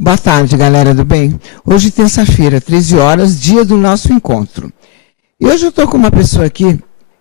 Boa tarde, galera do bem. Hoje, terça-feira, 13 horas, dia do nosso encontro. E hoje eu estou com uma pessoa aqui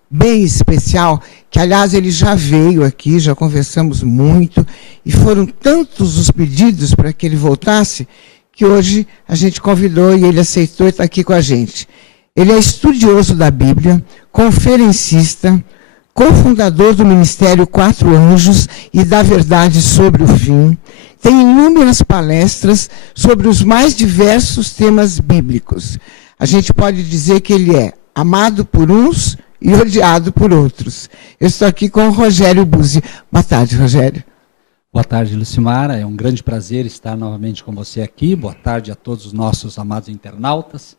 bem especial, que aliás ele já veio aqui, já conversamos muito, e foram tantos os pedidos para que ele voltasse, que hoje a gente convidou e ele aceitou e está aqui com a gente. Ele é estudioso da Bíblia, conferencista, cofundador do Ministério Quatro Anjos e da Verdade sobre o Fim. Tem inúmeras palestras sobre os mais diversos temas bíblicos. A gente pode dizer que ele é amado por uns e odiado por outros. Eu estou aqui com o Rogério Buzzi. Boa tarde, Rogério. Boa tarde, Lucimara. É um grande prazer estar novamente com você aqui. Boa tarde a todos os nossos amados internautas.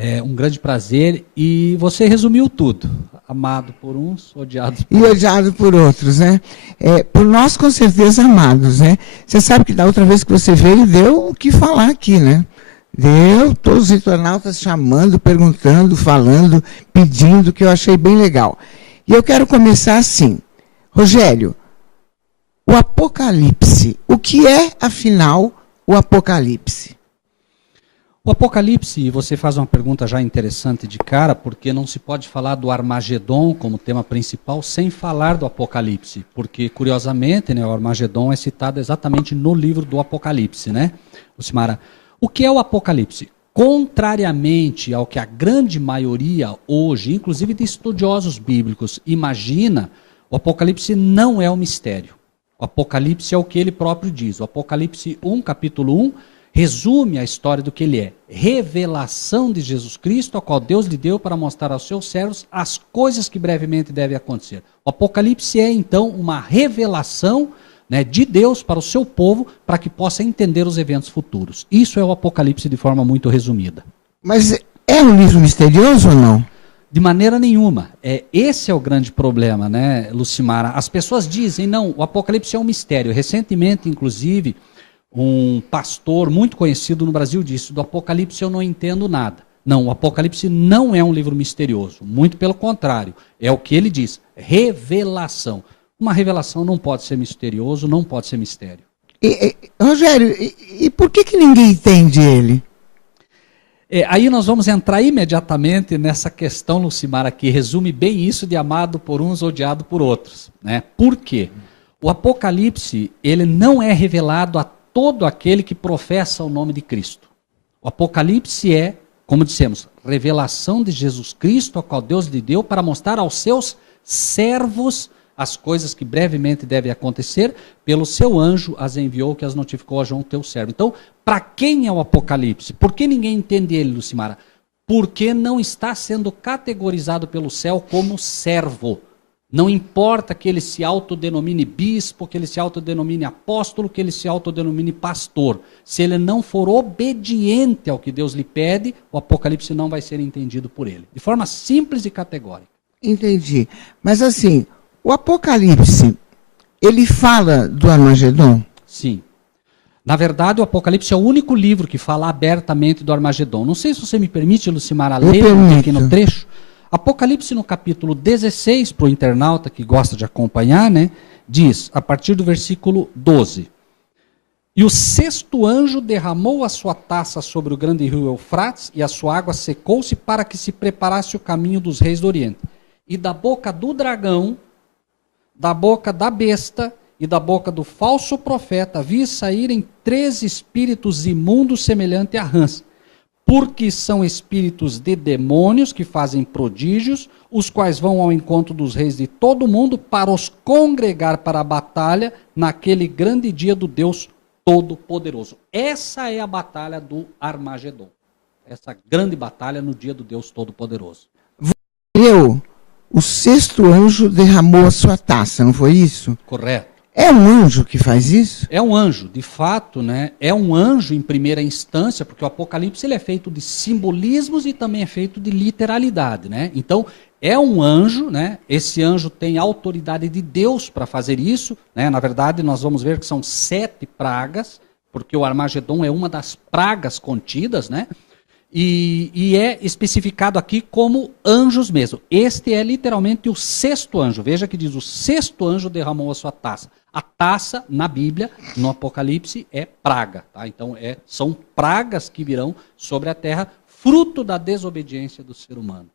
É um grande prazer e você resumiu tudo. Amado por uns, odiado por outros. E odiado por outros, né? Por nós, com certeza, amados, né? Você sabe que da outra vez que você veio, deu o que falar aqui, né? Deu todos os internautas chamando, perguntando, falando, pedindo, que eu achei bem legal. E eu quero começar assim. Rogério, o Apocalipse, o que é, afinal, o Apocalipse? O Apocalipse, você faz uma pergunta já interessante de cara, porque não se pode falar do Armagedon como tema principal sem falar do Apocalipse, porque, curiosamente, né, o Armagedon é citado exatamente no livro do Apocalipse, né? Lucimara, o que é o Apocalipse? Contrariamente ao que a grande maioria hoje, inclusive de estudiosos bíblicos, imagina, o Apocalipse não é um mistério. O Apocalipse é o que ele próprio diz. O Apocalipse 1, capítulo 1, resume a história do que ele é. Revelação de Jesus Cristo, a qual Deus lhe deu para mostrar aos seus servos as coisas que brevemente devem acontecer. O Apocalipse é, então, uma revelação, né, de Deus para o seu povo, para que possa entender os eventos futuros. Isso é o Apocalipse de forma muito resumida. Mas é um livro misterioso ou não? De maneira nenhuma. Esse é o grande problema, né, Lucimara? As pessoas dizem, não, o Apocalipse é um mistério. Recentemente, inclusive, um pastor muito conhecido no Brasil disse, do Apocalipse eu não entendo nada. Não, o Apocalipse não é um livro misterioso, muito pelo contrário, é o que ele diz, revelação. Uma revelação não pode ser misterioso, não pode ser mistério. Rogério, e por que ninguém entende ele? Aí nós vamos entrar imediatamente nessa questão, Lucimara, que resume bem isso de amado por uns, odiado por outros, né? Por quê? O Apocalipse, ele não é revelado a todo aquele que professa o nome de Cristo. O Apocalipse é, como dissemos, revelação de Jesus Cristo, a qual Deus lhe deu para mostrar aos seus servos as coisas que brevemente devem acontecer, pelo seu anjo as enviou, que as notificou a João, teu servo. Então, para quem é o Apocalipse? Por que ninguém entende ele, Lucimara? Porque não está sendo categorizado pelo céu como servo. Não importa que ele se autodenomine bispo, que ele se autodenomine apóstolo, que ele se autodenomine pastor. Se ele não for obediente ao que Deus lhe pede, o Apocalipse não vai ser entendido por ele. De forma simples e categórica. Entendi. Mas assim, o Apocalipse, ele fala do Armagedon? Sim. Na verdade, o Apocalipse é o único livro que fala abertamente do Armagedon. Não sei se você me permite, Lucimara, ler um pequeno trecho. Apocalipse no capítulo 16, para o internauta que gosta de acompanhar, né, diz, a partir do versículo 12, e o sexto anjo derramou a sua taça sobre o grande rio Eufrates, e a sua água secou-se para que se preparasse o caminho dos reis do Oriente. E da boca do dragão, da boca da besta e da boca do falso profeta vi saírem 3 espíritos imundos semelhante a rãs, porque são espíritos de demônios que fazem prodígios, os quais vão ao encontro dos reis de todo o mundo para os congregar para a batalha naquele grande dia do Deus Todo-Poderoso. Essa é a batalha do Armagedon. Essa grande batalha no dia do Deus Todo-Poderoso. O sexto anjo derramou a sua taça, não foi isso? Correto. É um anjo que faz isso? É um anjo, de fato, né? É um anjo em primeira instância, porque o Apocalipse ele é feito de simbolismos e também é feito de literalidade, né? Então, é um anjo, né? Esse anjo tem autoridade de Deus para fazer isso, né? Na verdade, nós vamos ver que são 7 pragas, porque o Armagedon é uma das pragas contidas, né? E é especificado aqui como anjos mesmo. Este é literalmente o sexto anjo. Veja que diz, o sexto anjo derramou a sua taça. A taça, na Bíblia, no Apocalipse, é praga. Tá? Então, são pragas que virão sobre a terra, fruto da desobediência do ser humano.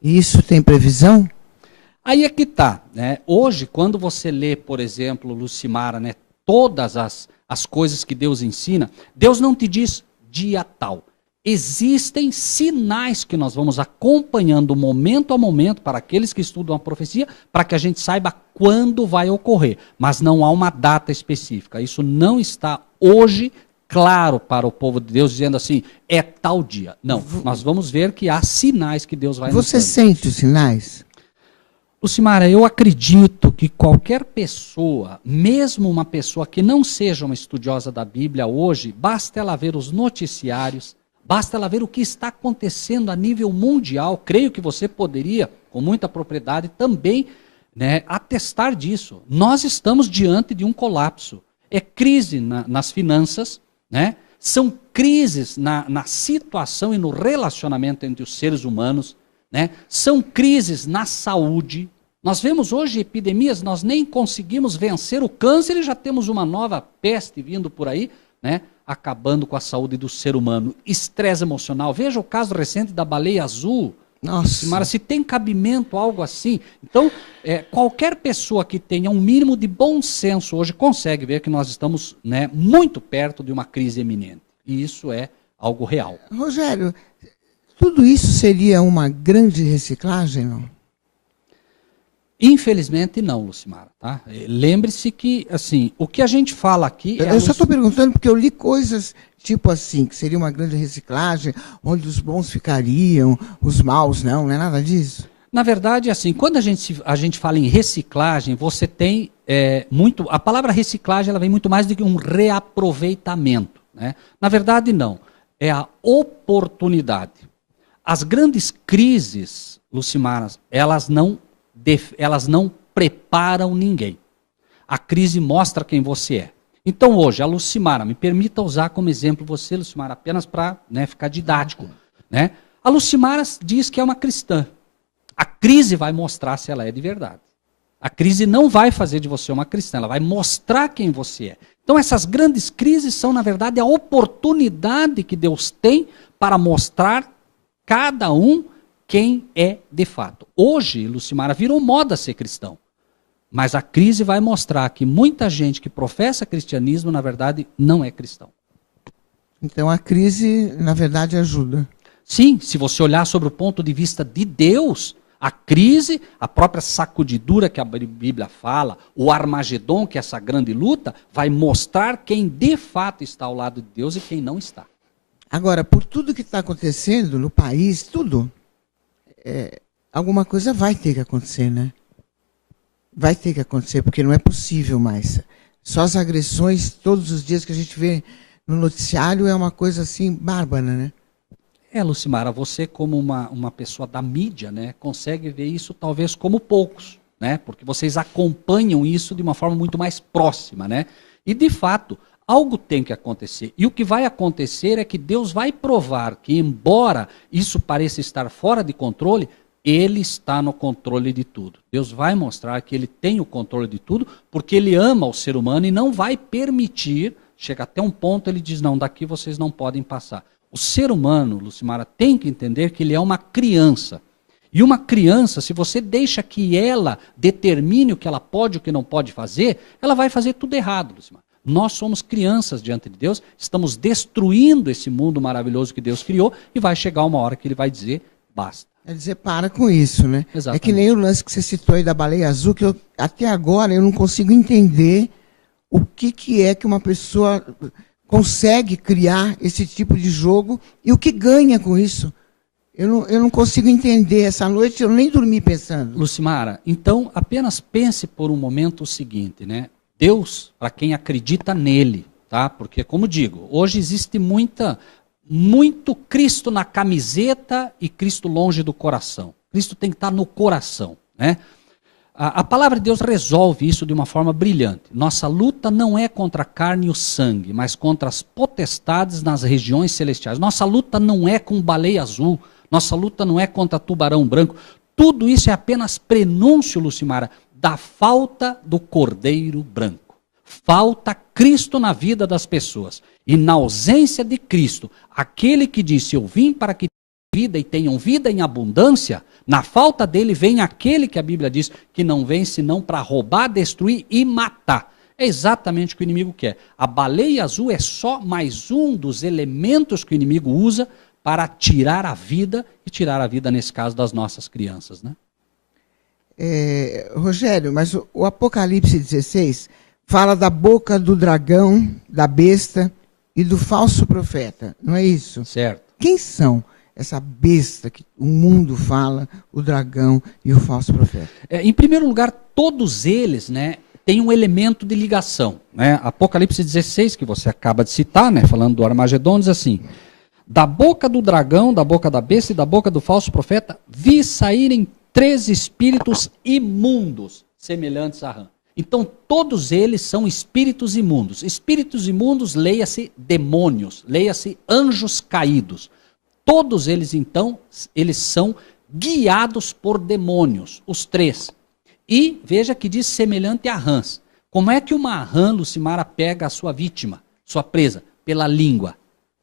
E isso tem previsão? Aí é que está. Né? Hoje, quando você lê, por exemplo, Lucimara, né, todas as coisas que Deus ensina, Deus não te diz dia tal. Existem sinais que nós vamos acompanhando momento a momento para aqueles que estudam a profecia, para que a gente saiba quando vai ocorrer. Mas não há uma data específica. Isso não está hoje claro para o povo de Deus, dizendo assim, é tal dia. Não, nós vamos ver que há sinais que Deus vai nos Você dando. sente os sinais? Lucimara, eu acredito que qualquer pessoa, mesmo uma pessoa que não seja uma estudiosa da Bíblia hoje, basta ela ver os noticiários, basta ela ver o que está acontecendo a nível mundial. Creio que você poderia, com muita propriedade, também, né, atestar disso. Nós estamos diante de um colapso. É crise nas finanças, né? São crises na situação e no relacionamento entre os seres humanos, né? São crises na saúde. Nós vemos hoje epidemias, nós nem conseguimos vencer o câncer e já temos uma nova peste vindo por aí, né? Acabando com a saúde do ser humano. Estresse emocional. Veja o caso recente da baleia azul. Nossa. Mara, se tem cabimento algo assim. Então, qualquer pessoa que tenha um mínimo de bom senso hoje consegue ver que nós estamos, né, muito perto de uma crise iminente. E isso é algo real. Rogério, tudo isso seria uma grande reciclagem, não? Infelizmente não, Lucimara. Tá? Lembre-se que, assim, o que a gente fala aqui... Eu só estou perguntando porque eu li coisas tipo assim, que seria uma grande reciclagem, onde os bons ficariam, os maus não é nada disso? Na verdade, assim, quando a gente fala em reciclagem, você tem muito... A palavra reciclagem ela vem muito mais do que um reaproveitamento. Né? Na verdade, não. É a oportunidade. As grandes crises, Lucimara, elas não preparam ninguém. A crise mostra quem você é. Então hoje, a Lucimara, me permita usar como exemplo você, Lucimara, apenas para, né, ficar didático. Né? A Lucimara diz que é uma cristã. A crise vai mostrar se ela é de verdade. A crise não vai fazer de você uma cristã, ela vai mostrar quem você é. Então essas grandes crises são, na verdade, a oportunidade que Deus tem para mostrar cada um quem é de fato. Hoje, Lucimara, virou moda ser cristão. Mas a crise vai mostrar que muita gente que professa cristianismo, na verdade, não é cristão. Então a crise, na verdade, ajuda. Sim, se você olhar sobre o ponto de vista de Deus, a crise, a própria sacudidura que a Bíblia fala, o Armagedon, que é essa grande luta, vai mostrar quem de fato está ao lado de Deus e quem não está. Agora, por tudo que está acontecendo no país, tudo, alguma coisa vai ter que acontecer, né? Vai ter que acontecer, porque não é possível mais. Só as agressões, todos os dias que a gente vê no noticiário, é uma coisa assim, bárbara, né? Lucimara, você como uma pessoa da mídia, né, consegue ver isso talvez como poucos, né? Porque vocês acompanham isso de uma forma muito mais próxima, né? E de fato, algo tem que acontecer. E o que vai acontecer é que Deus vai provar que, embora isso pareça estar fora de controle, Ele está no controle de tudo. Deus vai mostrar que Ele tem o controle de tudo, porque Ele ama o ser humano e não vai permitir, chega até um ponto, Ele diz, não, daqui vocês não podem passar. O ser humano, Lucimara, tem que entender que ele é uma criança. E uma criança, se você deixa que ela determine o que ela pode e o que não pode fazer, ela vai fazer tudo errado, Lucimara. Nós somos crianças diante de Deus, estamos destruindo esse mundo maravilhoso que Deus criou e vai chegar uma hora que Ele vai dizer, basta. É dizer, para com isso, né? Exatamente. É que nem o lance que você citou aí da baleia azul, que até agora eu não consigo entender o que é que uma pessoa consegue criar esse tipo de jogo e o que ganha com isso. Eu não consigo entender. Essa noite eu nem dormi pensando. Lucimara, então apenas pense por um momento o seguinte, né? Deus, para quem acredita nele, tá? Porque, como digo, hoje existe muito Cristo na camiseta e Cristo longe do coração. Cristo tem que estar no coração, né? A palavra de Deus resolve isso de uma forma brilhante. Nossa luta não é contra a carne e o sangue, mas contra as potestades nas regiões celestiais. Nossa luta não é com baleia azul, nossa luta não é contra tubarão branco. Tudo isso é apenas prenúncio, Lucimara, da falta do Cordeiro Branco. Falta Cristo na vida das pessoas. E na ausência de Cristo, aquele que disse, eu vim para que tenham vida e tenham vida em abundância, na falta dele vem aquele que a Bíblia diz que não vem senão para roubar, destruir e matar. É exatamente o que o inimigo quer. A baleia azul é só mais um dos elementos que o inimigo usa para tirar a vida, e tirar a vida, nesse caso, das nossas crianças, né? Rogério, mas o Apocalipse 16 fala da boca do dragão, da besta e do falso profeta, não é isso? Certo. Quem são essa besta que o mundo fala, o dragão e o falso profeta? Em primeiro lugar, todos eles, né, têm um elemento de ligação, né? Apocalipse 16, que você acaba de citar, né, falando do Armagedon, diz assim: da boca do dragão, da boca da besta e da boca do falso profeta, vi saírem 3 espíritos imundos, semelhantes a rã. Então, todos eles são espíritos imundos. Espíritos imundos, leia-se demônios, leia-se anjos caídos. Todos eles, então, eles são guiados por demônios, os 3. E veja que diz semelhante a rãs. Como é que uma rã, Lucimara, pega a sua vítima, sua presa? Pela língua.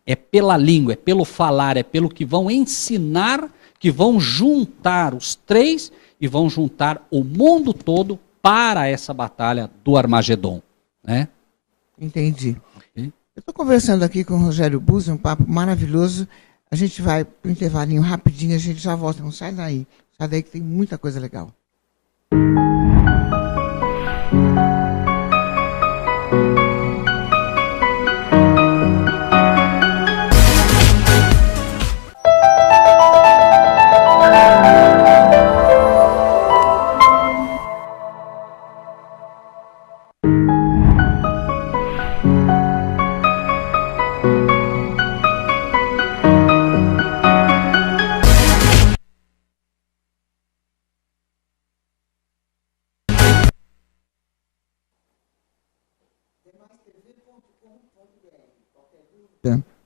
É pela língua, é pelo falar, é pelo que vão ensinar, que vão juntar os 3 e vão juntar o mundo todo para essa batalha do Armagedon, né? Entendi. Okay. Eu estou conversando aqui com o Rogério Buzzi, um papo maravilhoso. A gente vai para um intervalinho rapidinho, a gente já volta. Não sai daí. Sai daí que tem muita coisa legal.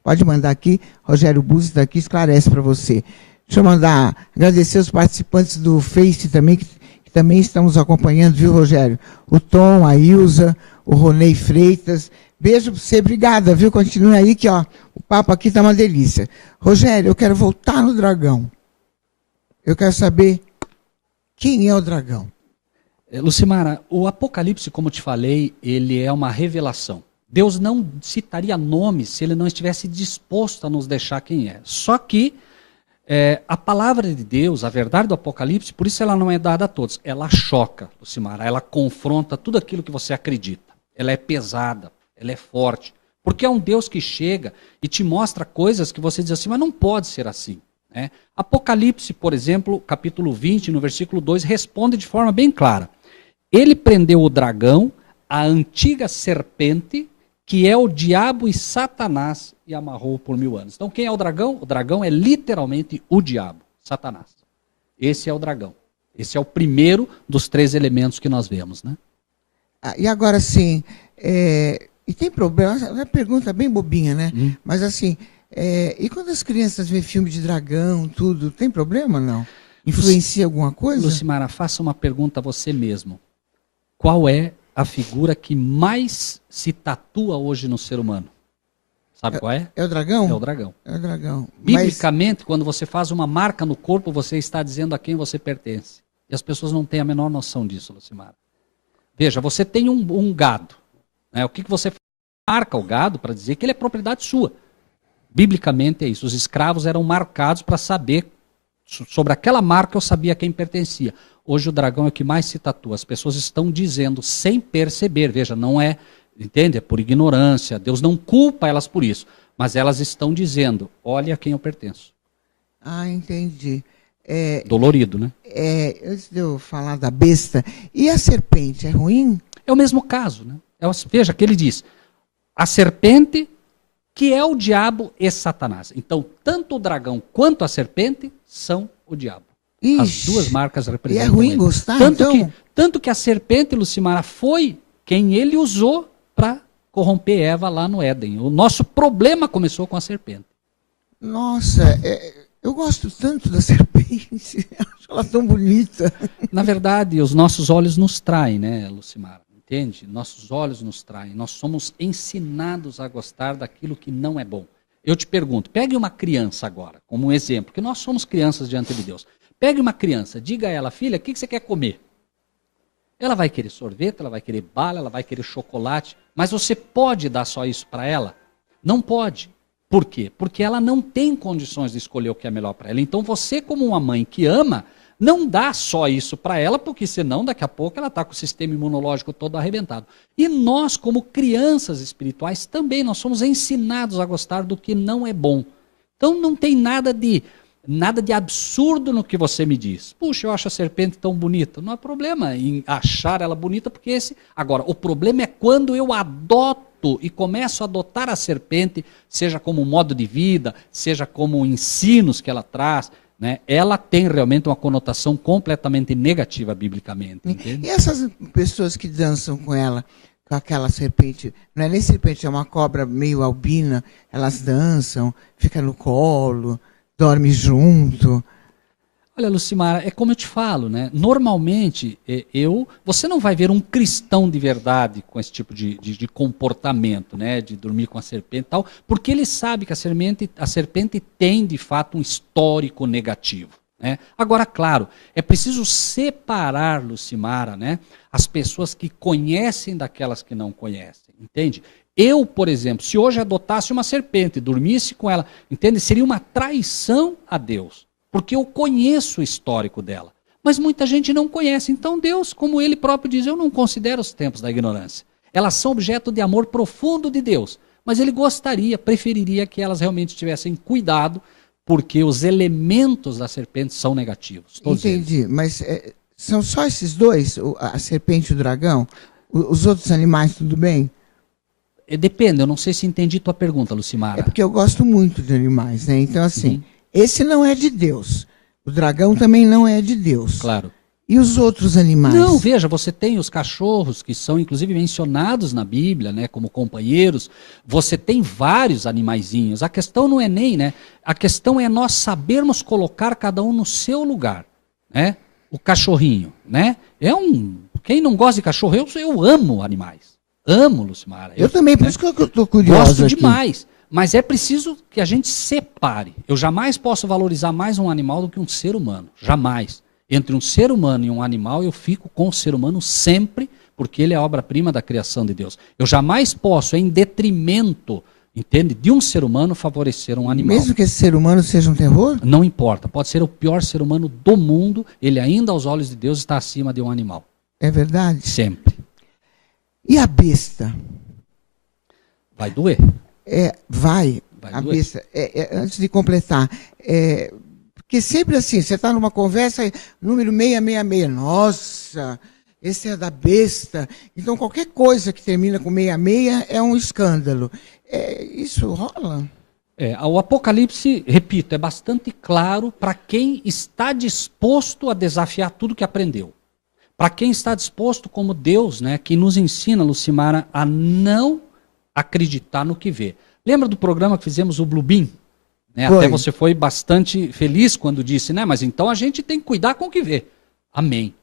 Pode mandar aqui, Rogério Buzzi está aqui, esclarece para você. Deixa eu agradecer os participantes do Face também, que também estamos acompanhando, viu, Rogério? O Tom, a Ilza, o Ronei Freitas. Beijo para você, obrigada, viu? Continue aí que ó, o papo aqui está uma delícia. Rogério, eu quero voltar no dragão. Eu quero saber quem é o dragão. Lucimara, o Apocalipse, como te falei, ele é uma revelação. Deus não citaria nomes se ele não estivesse disposto a nos deixar quem é. Só que a palavra de Deus, a verdade do Apocalipse, por isso ela não é dada a todos. Ela choca, Lucimara, ela confronta tudo aquilo que você acredita. Ela é pesada, ela é forte. Porque é um Deus que chega e te mostra coisas que você diz assim, mas não pode ser assim. Né? Apocalipse, por exemplo, capítulo 20, no versículo 2, responde de forma bem clara. Ele prendeu o dragão, a antiga serpente, que é o diabo e Satanás, e amarrou por 1000 anos. Então, quem é o dragão? O dragão é literalmente o diabo, Satanás. Esse é o dragão. Esse é o primeiro dos 3 elementos que nós vemos, né? E agora, sim, e tem problema, é uma pergunta bem bobinha, né? Mas assim, e quando as crianças veem filme de dragão, tudo, tem problema ou não? Influencia alguma coisa? Lucimara, faça uma pergunta a você mesmo. Qual é a figura que mais se tatua hoje no ser humano? Sabe qual é? É o dragão? É o dragão. É o dragão. Biblicamente, quando você faz uma marca no corpo, você está dizendo a quem você pertence. E as pessoas não têm a menor noção disso, Lucimara. Veja, você tem um gado. Né? O que você faz? Marca o gado para dizer que ele é propriedade sua. Biblicamente é isso. Os escravos eram marcados para saber, sobre aquela marca eu sabia a quem pertencia. Hoje o dragão é o que mais se tatua. As pessoas estão dizendo sem perceber. Veja, não é, entende? É por ignorância. Deus não culpa elas por isso. Mas elas estão dizendo, olha a quem eu pertenço. Ah, entendi. Dolorido, né? Antes de eu falar da besta, e a serpente, é ruim? É o mesmo caso, né? Veja que ele diz, a serpente que é o diabo e Satanás. Então, tanto o dragão quanto a serpente são o diabo. Ixi, as 2 marcas representam. E é ruim ele. gostar, então? Tanto que a serpente, Lucimara, foi quem ele usou para corromper Eva lá no Éden. O nosso problema começou com a serpente. Nossa, Eu gosto tanto da serpente, acho ela tão bonita. Na verdade, os nossos olhos nos traem, né, Lucimara? Entende? Nossos olhos nos traem. Nós somos ensinados a gostar daquilo que não é bom. Eu te pergunto, pegue uma criança agora, como um exemplo, porque nós somos crianças diante de Deus. Pegue uma criança, diga a ela, filha, o que você quer comer? Ela vai querer sorvete, ela vai querer bala, ela vai querer chocolate, mas você pode dar só isso para ela? Não pode. Por quê? Porque ela não tem condições de escolher o que é melhor para ela. Então você, como uma mãe que ama, não dá só isso para ela, porque senão daqui a pouco ela está com o sistema imunológico todo arrebentado. E nós, como crianças espirituais, também nós somos ensinados a gostar do que não é bom. Então não tem nada de absurdo no que você me diz. Puxa, eu acho a serpente tão bonita. Não há problema em achar ela bonita, porque esse... Agora, o problema é quando eu adoto e começo a adotar a serpente, seja como modo de vida, seja como ensinos que ela traz, né? Ela tem realmente uma conotação completamente negativa biblicamente. Entende? E essas pessoas que dançam com ela, com aquela serpente, não é nem serpente, é uma cobra meio albina, elas dançam, fica no colo, dorme junto. Olha, Lucimara, é como eu te falo, né? Normalmente, você não vai ver um cristão de verdade com esse tipo de comportamento, né? De dormir com a serpente e tal, porque ele sabe que a serpente tem, de fato, um histórico negativo, né? Agora, claro, é preciso separar, Lucimara, né? As pessoas que conhecem daquelas que não conhecem, entende? Eu, por exemplo, se hoje adotasse uma serpente e dormisse com ela, entende? Seria uma traição a Deus. Porque eu conheço o histórico dela. Mas muita gente não conhece. Então Deus, como ele próprio diz, eu não considero os tempos da ignorância. Elas são objeto de amor profundo de Deus. Mas ele preferiria que elas realmente tivessem cuidado, porque os elementos da serpente são negativos. Entendi, eles. Mas são só esses dois, a serpente e o dragão? Os outros animais, tudo bem? Depende, eu não sei se entendi tua pergunta, Lucimara. É porque eu gosto muito de animais, né? Então, assim... Esse não é de Deus. O dragão também não é de Deus. Claro. E os outros animais? Não, veja, você tem os cachorros, que são inclusive mencionados na Bíblia, né, como companheiros. Você tem vários animaizinhos. A questão não é nem, né? A questão é nós sabermos colocar cada um no seu lugar, né? O cachorrinho, né? Quem não gosta de cachorro, eu amo animais. Amo, Lucimara. Eu também, por isso que eu estou curioso. Gosto demais. Mas é preciso que a gente separe. Eu jamais posso valorizar mais um animal do que um ser humano. Jamais. Entre um ser humano e um animal, eu fico com o ser humano sempre, porque ele é a obra-prima da criação de Deus. Eu jamais posso, em detrimento, entende, de um ser humano, favorecer um animal. Mesmo que esse ser humano seja um terror? Não importa. Pode ser o pior ser humano do mundo, ele ainda, aos olhos de Deus, está acima de um animal. É verdade? Sempre. E a besta? Vai doer. Vai a besta, antes de completar, porque sempre assim, você está numa conversa, número 666, nossa, esse é da besta, então qualquer coisa que termina com 66 é um escândalo. Isso rola? O Apocalipse, repito, é bastante claro para quem está disposto a desafiar tudo que aprendeu. Para quem está disposto, como Deus, né, que nos ensina, Lucimara, a não acreditar no que vê. Lembra do programa que fizemos, o Blue Beam? Né? Até você foi bastante feliz quando disse, né? Mas então a gente tem que cuidar com o que vê. Amém.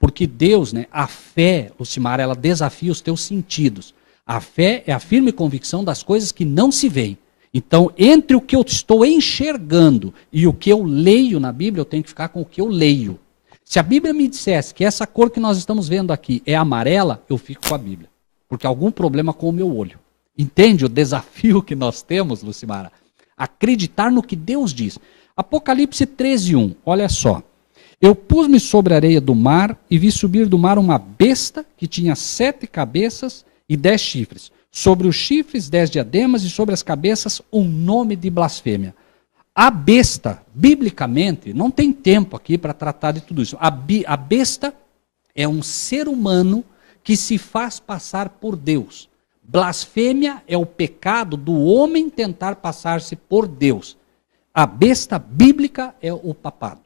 Porque Deus, né, a fé, Lucimara, ela desafia os teus sentidos. A fé é a firme convicção das coisas que não se veem. Então, entre o que eu estou enxergando e o que eu leio na Bíblia, eu tenho que ficar com o que eu leio. Se a Bíblia me dissesse que essa cor que nós estamos vendo aqui é amarela, eu fico com a Bíblia. Porque há algum problema com o meu olho. Entende o desafio que nós temos, Lucimara? Acreditar no que Deus diz. Apocalipse 13:1, olha só. Eu pus-me sobre a areia do mar e vi subir do mar uma besta que tinha 7 cabeças e 10 chifres. Sobre os chifres, 10 diademas e sobre as cabeças um nome de blasfêmia. A besta, biblicamente, não tem tempo aqui para tratar de tudo isso. A besta é um ser humano que se faz passar por Deus. Blasfêmia é o pecado do homem tentar passar-se por Deus. A besta bíblica é o papado.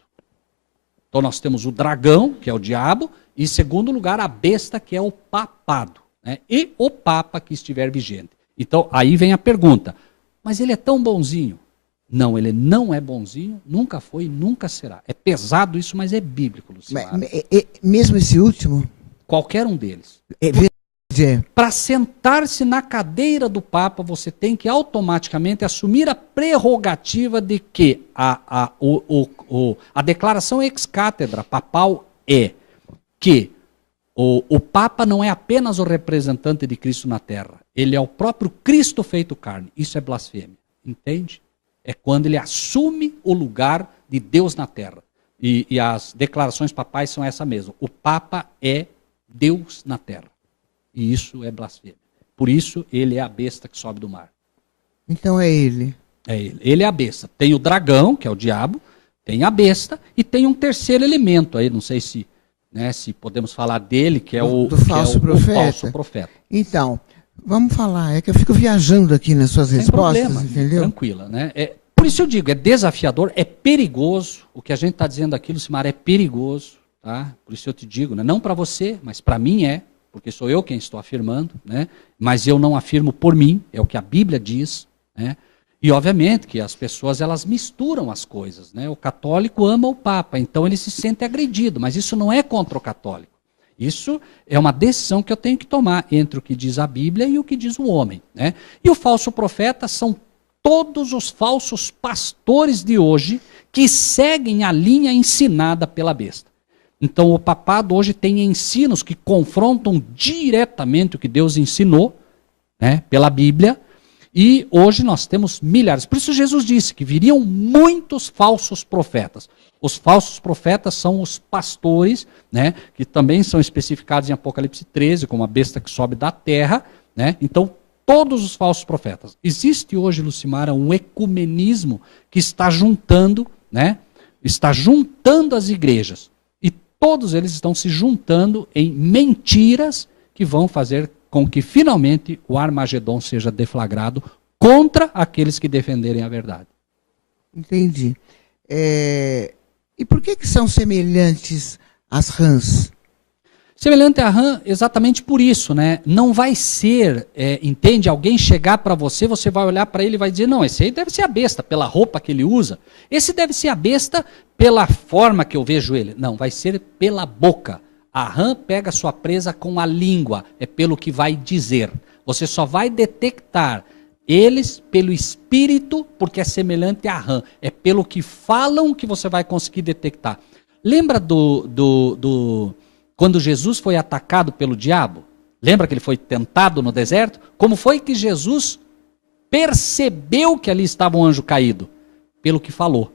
Então nós temos o dragão, que é o diabo, e em segundo lugar a besta, que é o papado, né? E o papa que estiver vigente. Então aí vem a pergunta, mas ele é tão bonzinho? Não, ele não é bonzinho, nunca foi e nunca será. É pesado isso, mas é bíblico, Lucimara. Mesmo esse último? Qualquer um deles. Para sentar-se na cadeira do Papa, você tem que automaticamente assumir a prerrogativa de que a declaração ex-cátedra papal é que o Papa não é apenas o representante de Cristo na Terra, ele é o próprio Cristo feito carne. Isso é blasfêmia, entende? É quando ele assume o lugar de Deus na Terra. E as declarações papais são essa mesma. O Papa é Deus na Terra. E isso é blasfêmia. Por isso, ele é a besta que sobe do mar. Então é ele. É ele. Ele é a besta. Tem o dragão, que é o diabo, tem a besta, e tem um terceiro elemento aí, não sei se, né, se podemos falar dele, que é o falso profeta. Então, vamos falar, é que eu fico viajando aqui nas suas respostas, problema, entendeu? Tranquila, né? Por isso eu digo, é desafiador, é perigoso. O que a gente está dizendo aqui, Lucimara, é perigoso, tá? Por isso eu te digo, né? Não para você, mas para mim é, porque sou eu quem estou afirmando, né? Mas eu não afirmo por mim, é o que a Bíblia diz, né? E obviamente que as pessoas elas misturam as coisas, né? O católico ama o Papa, então ele se sente agredido, mas isso não é contra o católico. Isso é uma decisão que eu tenho que tomar entre o que diz a Bíblia e o que diz o homem, né? E o falso profeta são todos os falsos pastores de hoje que seguem a linha ensinada pela besta. Então o papado hoje tem ensinos que confrontam diretamente o que Deus ensinou, né, pela Bíblia, e hoje nós temos milhares. Por isso Jesus disse que viriam muitos falsos profetas. Os falsos profetas são os pastores, né, que também são especificados em Apocalipse 13, como a besta que sobe da terra, né? Então todos os falsos profetas. Existe hoje, Lucimara, um ecumenismo que está juntando, né? Está juntando as igrejas. E todos eles estão se juntando em mentiras que vão fazer com que finalmente o Armagedon seja deflagrado contra aqueles que defenderem a verdade. Entendi. E por que são semelhantes às rãs? Semelhante à rã, exatamente por isso, né? Não vai ser, entende? Alguém chegar para você, você vai olhar para ele e vai dizer, não, esse aí deve ser a besta, pela roupa que ele usa. Esse deve ser a besta pela forma que eu vejo ele. Não, vai ser pela boca. A rã pega sua presa com a língua, é pelo que vai dizer. Você só vai detectar eles pelo espírito, porque é semelhante à rã. É pelo que falam que você vai conseguir detectar. Lembra quando Jesus foi atacado pelo diabo? Lembra que ele foi tentado no deserto? Como foi que Jesus percebeu que ali estava um anjo caído? Pelo que falou.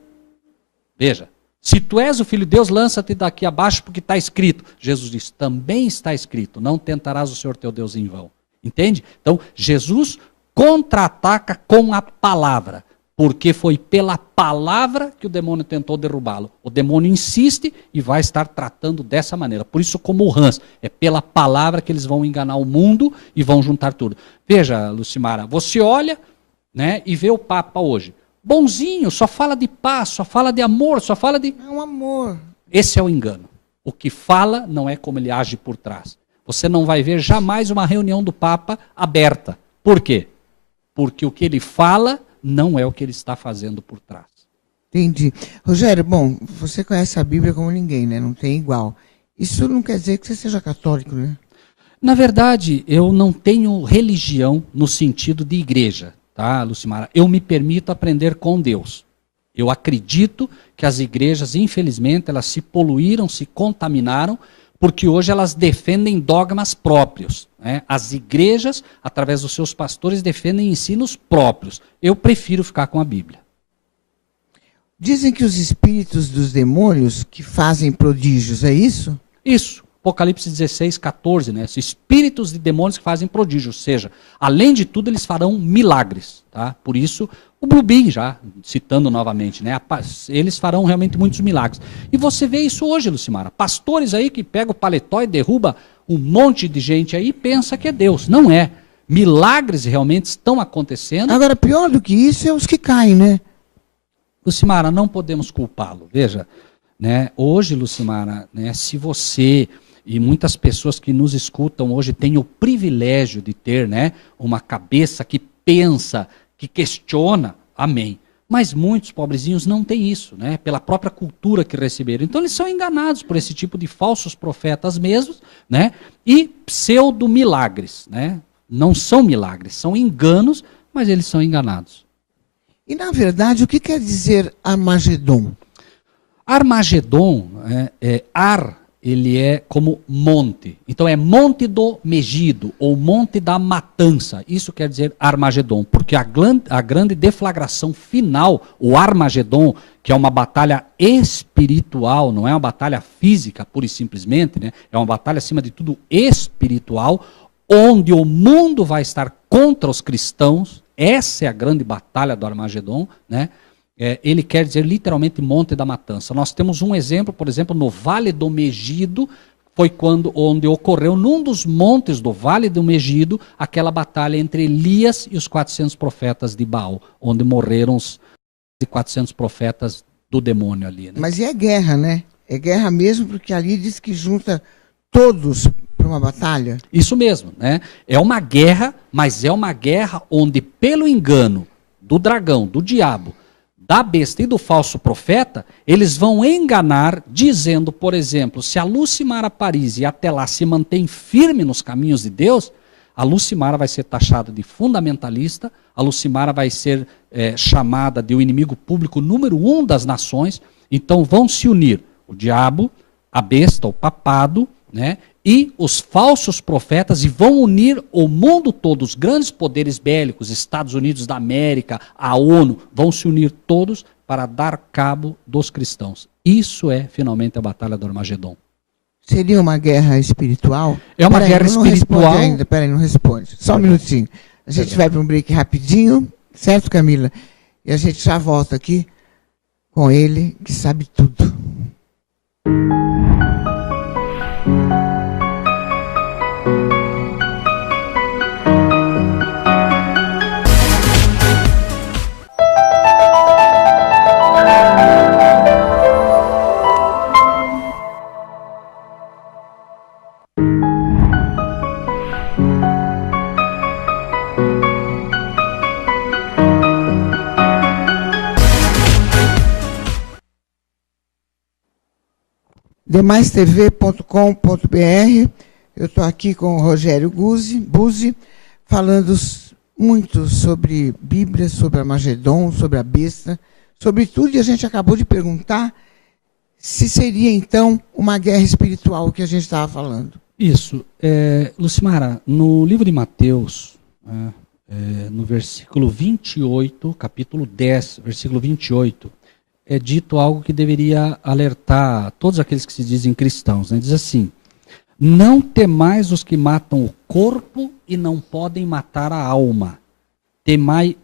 Veja, se tu és o Filho de Deus, lança-te daqui abaixo, porque está escrito. Jesus disse, também está escrito, não tentarás o Senhor teu Deus em vão. Entende? Então, Jesus contra-ataca com a palavra. Porque foi pela palavra que o demônio tentou derrubá-lo. O demônio insiste e vai estar tratando dessa maneira. Por isso, como rãs, é pela palavra que eles vão enganar o mundo e vão juntar tudo. Veja, Lucimara, você olha, né, e vê o Papa hoje. Bonzinho, só fala de paz, só fala de amor, só fala de... É um amor. Esse é o engano. O que fala não é como ele age por trás. Você não vai ver jamais uma reunião do Papa aberta. Por quê? Porque o que ele fala não é o que ele está fazendo por trás. Entendi. Rogério, bom, você conhece a Bíblia como ninguém, né? Não tem igual. Isso não quer dizer que você seja católico, né? Na verdade, eu não tenho religião no sentido de igreja, tá, Lucimara? Eu me permito aprender com Deus. Eu acredito que as igrejas, infelizmente, elas se poluíram, se contaminaram, porque hoje elas defendem dogmas próprios, né? As igrejas, através dos seus pastores, defendem ensinos próprios. Eu prefiro ficar com a Bíblia. Dizem que os espíritos dos demônios que fazem prodígios, é isso? Isso. Apocalipse 16, 14, né? Os espíritos de demônios que fazem prodígios, ou seja, além de tudo, eles farão milagres, tá? Por isso, o Blubin, já citando novamente, né? Eles farão realmente muitos milagres. E você vê isso hoje, Lucimara. Pastores aí que pegam o paletó e derruba um monte de gente aí e pensa que é Deus. Não é. Milagres realmente estão acontecendo. Agora, pior do que isso é os que caem, né? Lucimara, não podemos culpá-lo. Veja, né? Hoje, Lucimara, né? Se você... E muitas pessoas que nos escutam hoje têm o privilégio de ter, né, uma cabeça que pensa, que questiona. Amém. Mas muitos pobrezinhos não têm isso, né? Pela própria cultura que receberam. Então eles são enganados por esse tipo de falsos profetas mesmos, né? E pseudo-milagres, né? Não são milagres, são enganos, mas eles são enganados. E, na verdade, o que quer dizer Armagedon? Armagedon, ele é como monte. Então é monte do Megido, ou monte da matança. Isso quer dizer Armagedon, porque a grande deflagração final, o Armagedon, que é uma batalha espiritual, não é uma batalha física, pura e simplesmente, né? É uma batalha, acima de tudo, espiritual, onde o mundo vai estar contra os cristãos. Essa é a grande batalha do Armagedon, né? Ele quer dizer literalmente monte da matança. Nós temos um exemplo, por exemplo, no Vale do Megido, foi onde ocorreu num dos montes do Vale do Megido, aquela batalha entre Elias e os 400 profetas de Baal, onde morreram os 400 profetas do demônio ali. Né? Mas é guerra, né? É guerra mesmo, porque ali diz que junta todos para uma batalha. Isso mesmo, né? É uma guerra, mas é uma guerra onde, pelo engano do dragão, do diabo, da besta e do falso profeta, eles vão enganar, dizendo, por exemplo, se a Lucimara Paris e até lá se mantém firme nos caminhos de Deus, a Lucimara vai ser taxada de fundamentalista, a Lucimara vai ser chamada de o inimigo público número 1 das nações. Então vão se unir o diabo, a besta, o papado, né, e os falsos profetas, e vão unir o mundo todo, os grandes poderes bélicos, Estados Unidos da América, a ONU, vão se unir todos para dar cabo dos cristãos. Isso é, finalmente, a batalha do Armagedon. Seria uma guerra espiritual? É uma guerra espiritual. Não responde ainda, peraí, não responde. Só um minutinho. A gente vai para um break rapidinho, certo, Camila? E a gente já volta aqui com ele, que sabe tudo. demaistv.com.br. Eu estou aqui com o Rogério Buzzi, falando muito sobre Bíblia, sobre Armagedon, sobre a besta, sobre tudo, e a gente acabou de perguntar se seria, então, uma guerra espiritual que a gente estava falando. Isso. Lucimara, no livro de Mateus, no versículo 28, capítulo 10, versículo 28, é dito algo que deveria alertar todos aqueles que se dizem cristãos. Né? Diz assim: não temais os que matam o corpo e não podem matar a alma. Temai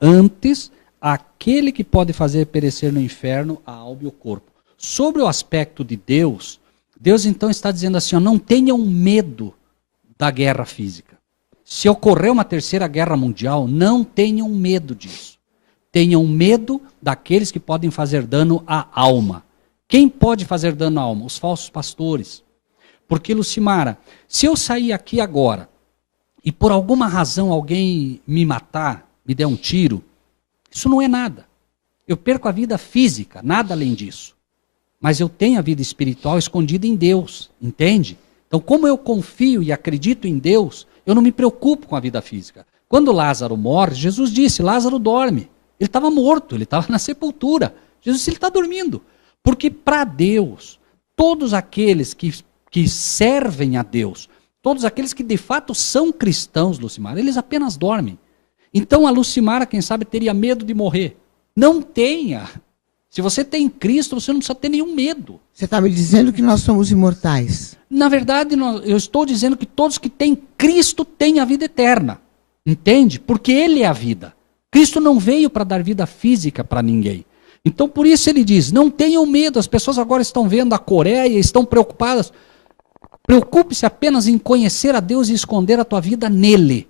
antes aquele que pode fazer perecer no inferno a alma e o corpo. Sobre o aspecto de Deus, Deus então está dizendo assim, não tenham medo da guerra física. Se ocorrer uma terceira guerra mundial, não tenham medo disso. Tenham medo daqueles que podem fazer dano à alma. Quem pode fazer dano à alma? Os falsos pastores. Porque, Lucimara, se eu sair aqui agora e por alguma razão alguém me matar, me der um tiro, isso não é nada. Eu perco a vida física, nada além disso. Mas eu tenho a vida espiritual escondida em Deus, entende? Então, como eu confio e acredito em Deus, eu não me preocupo com a vida física. Quando Lázaro morre, Jesus disse, Lázaro dorme. Ele estava morto, ele estava na sepultura. Jesus disse, ele está dormindo. Porque para Deus, todos aqueles que servem a Deus, todos aqueles que de fato são cristãos, Lucimara, eles apenas dormem. Então a Lucimara, quem sabe, teria medo de morrer. Não tenha. Se você tem Cristo, você não precisa ter nenhum medo. Você está me dizendo que nós somos imortais. Na verdade, eu estou dizendo que todos que têm Cristo têm a vida eterna. Entende? Porque Ele é a vida. Cristo não veio para dar vida física para ninguém. Então, por isso ele diz, não tenham medo. As pessoas agora estão vendo a Coreia, estão preocupadas. Preocupe-se apenas em conhecer a Deus e esconder a tua vida nele.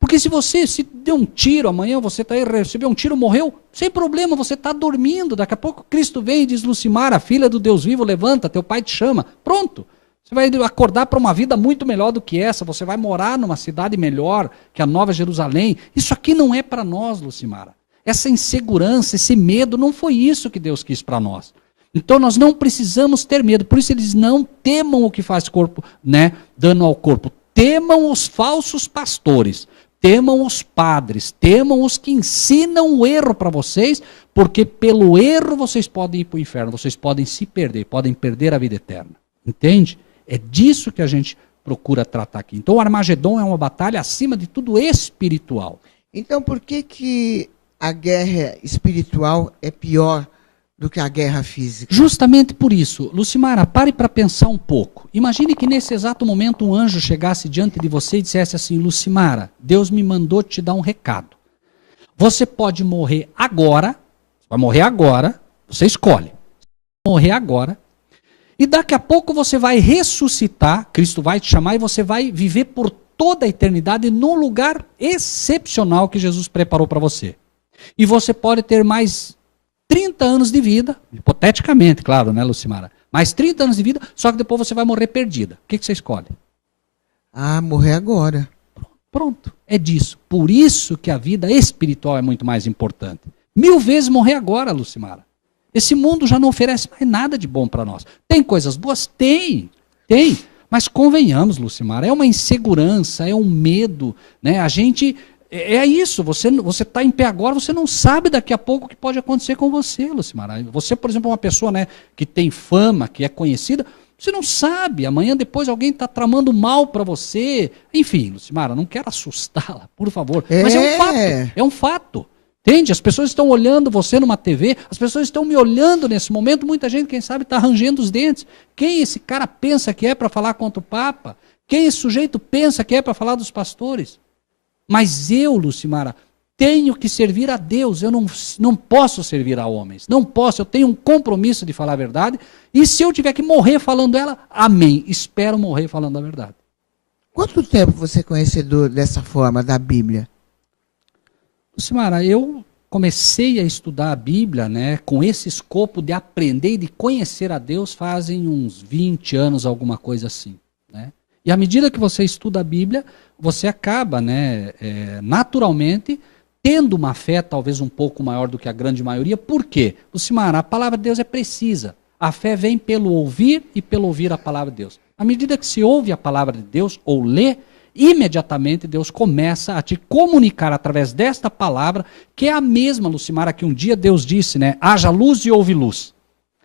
Porque se você se deu um tiro, amanhã você está aí, recebeu um tiro, morreu, sem problema, você está dormindo. Daqui a pouco Cristo vem e diz, Lucimara, filha do Deus vivo, levanta, teu pai te chama. Pronto. Você vai acordar para uma vida muito melhor do que essa. Você vai morar numa cidade melhor que a Nova Jerusalém. Isso aqui não é para nós, Lucimara. Essa insegurança, esse medo, não foi isso que Deus quis para nós. Então nós não precisamos ter medo. Por isso eles não temam o que faz corpo, né, dano ao corpo. Temam os falsos pastores, temam os padres, temam os que ensinam o erro para vocês, porque pelo erro vocês podem ir para o inferno, vocês podem se perder, podem perder a vida eterna. Entende? É disso que a gente procura tratar aqui. Então o Armagedon é uma batalha acima de tudo espiritual. Então por que a guerra espiritual é pior do que a guerra física? Justamente por isso. Lucimara, pare para pensar um pouco. Imagine que nesse exato momento um anjo chegasse diante de você e dissesse assim: Lucimara, Deus me mandou te dar um recado. Você pode morrer agora, vai morrer agora, você escolhe. Morrer agora, e daqui a pouco você vai ressuscitar, Cristo vai te chamar e você vai viver por toda a eternidade num lugar excepcional que Jesus preparou para você. E você pode ter mais 30 anos de vida, hipoteticamente, claro, né, Lucimara? Mais 30 anos de vida, só que depois você vai morrer perdida. O que você escolhe? Ah, morrer agora. Pronto, é disso. Por isso que a vida espiritual é muito mais importante. 1000 vezes morrer agora, Lucimara. Esse mundo já não oferece mais nada de bom para nós. Tem coisas boas? Tem. Mas convenhamos, Lucimara, é uma insegurança, é um medo, né? A gente... É isso, você está em pé agora, você não sabe daqui a pouco o que pode acontecer com você, Lucimara. Você, por exemplo, é uma pessoa, né, que tem fama, que é conhecida, você não sabe, amanhã depois alguém está tramando mal para você. Enfim, Lucimara, não quero assustá-la, por favor. Mas é um fato. Entende? As pessoas estão olhando você numa TV, as pessoas estão me olhando nesse momento, muita gente, quem sabe, está rangendo os dentes. Quem esse cara pensa que é para falar contra o Papa? Quem esse sujeito pensa que é para falar dos pastores? Mas eu, Lucimara, tenho que servir a Deus, eu não posso servir a homens, não posso, eu tenho um compromisso de falar a verdade, e se eu tiver que morrer falando ela, amém, espero morrer falando a verdade. Quanto tempo você é conhecedor dessa forma da Bíblia? Lucimara, eu comecei a estudar a Bíblia, né, com esse escopo de aprender e de conhecer a Deus fazem uns 20 anos, alguma coisa assim, né? E à medida que você estuda a Bíblia, você acaba, né, naturalmente, tendo uma fé talvez um pouco maior do que a grande maioria. Por quê? Lucimara, a palavra de Deus é precisa. A fé vem pelo ouvir e pelo ouvir a palavra de Deus. À medida que se ouve a palavra de Deus ou lê, imediatamente Deus começa a te comunicar através desta palavra, que é a mesma, Lucimara, que um dia Deus disse, né, haja luz e houve luz.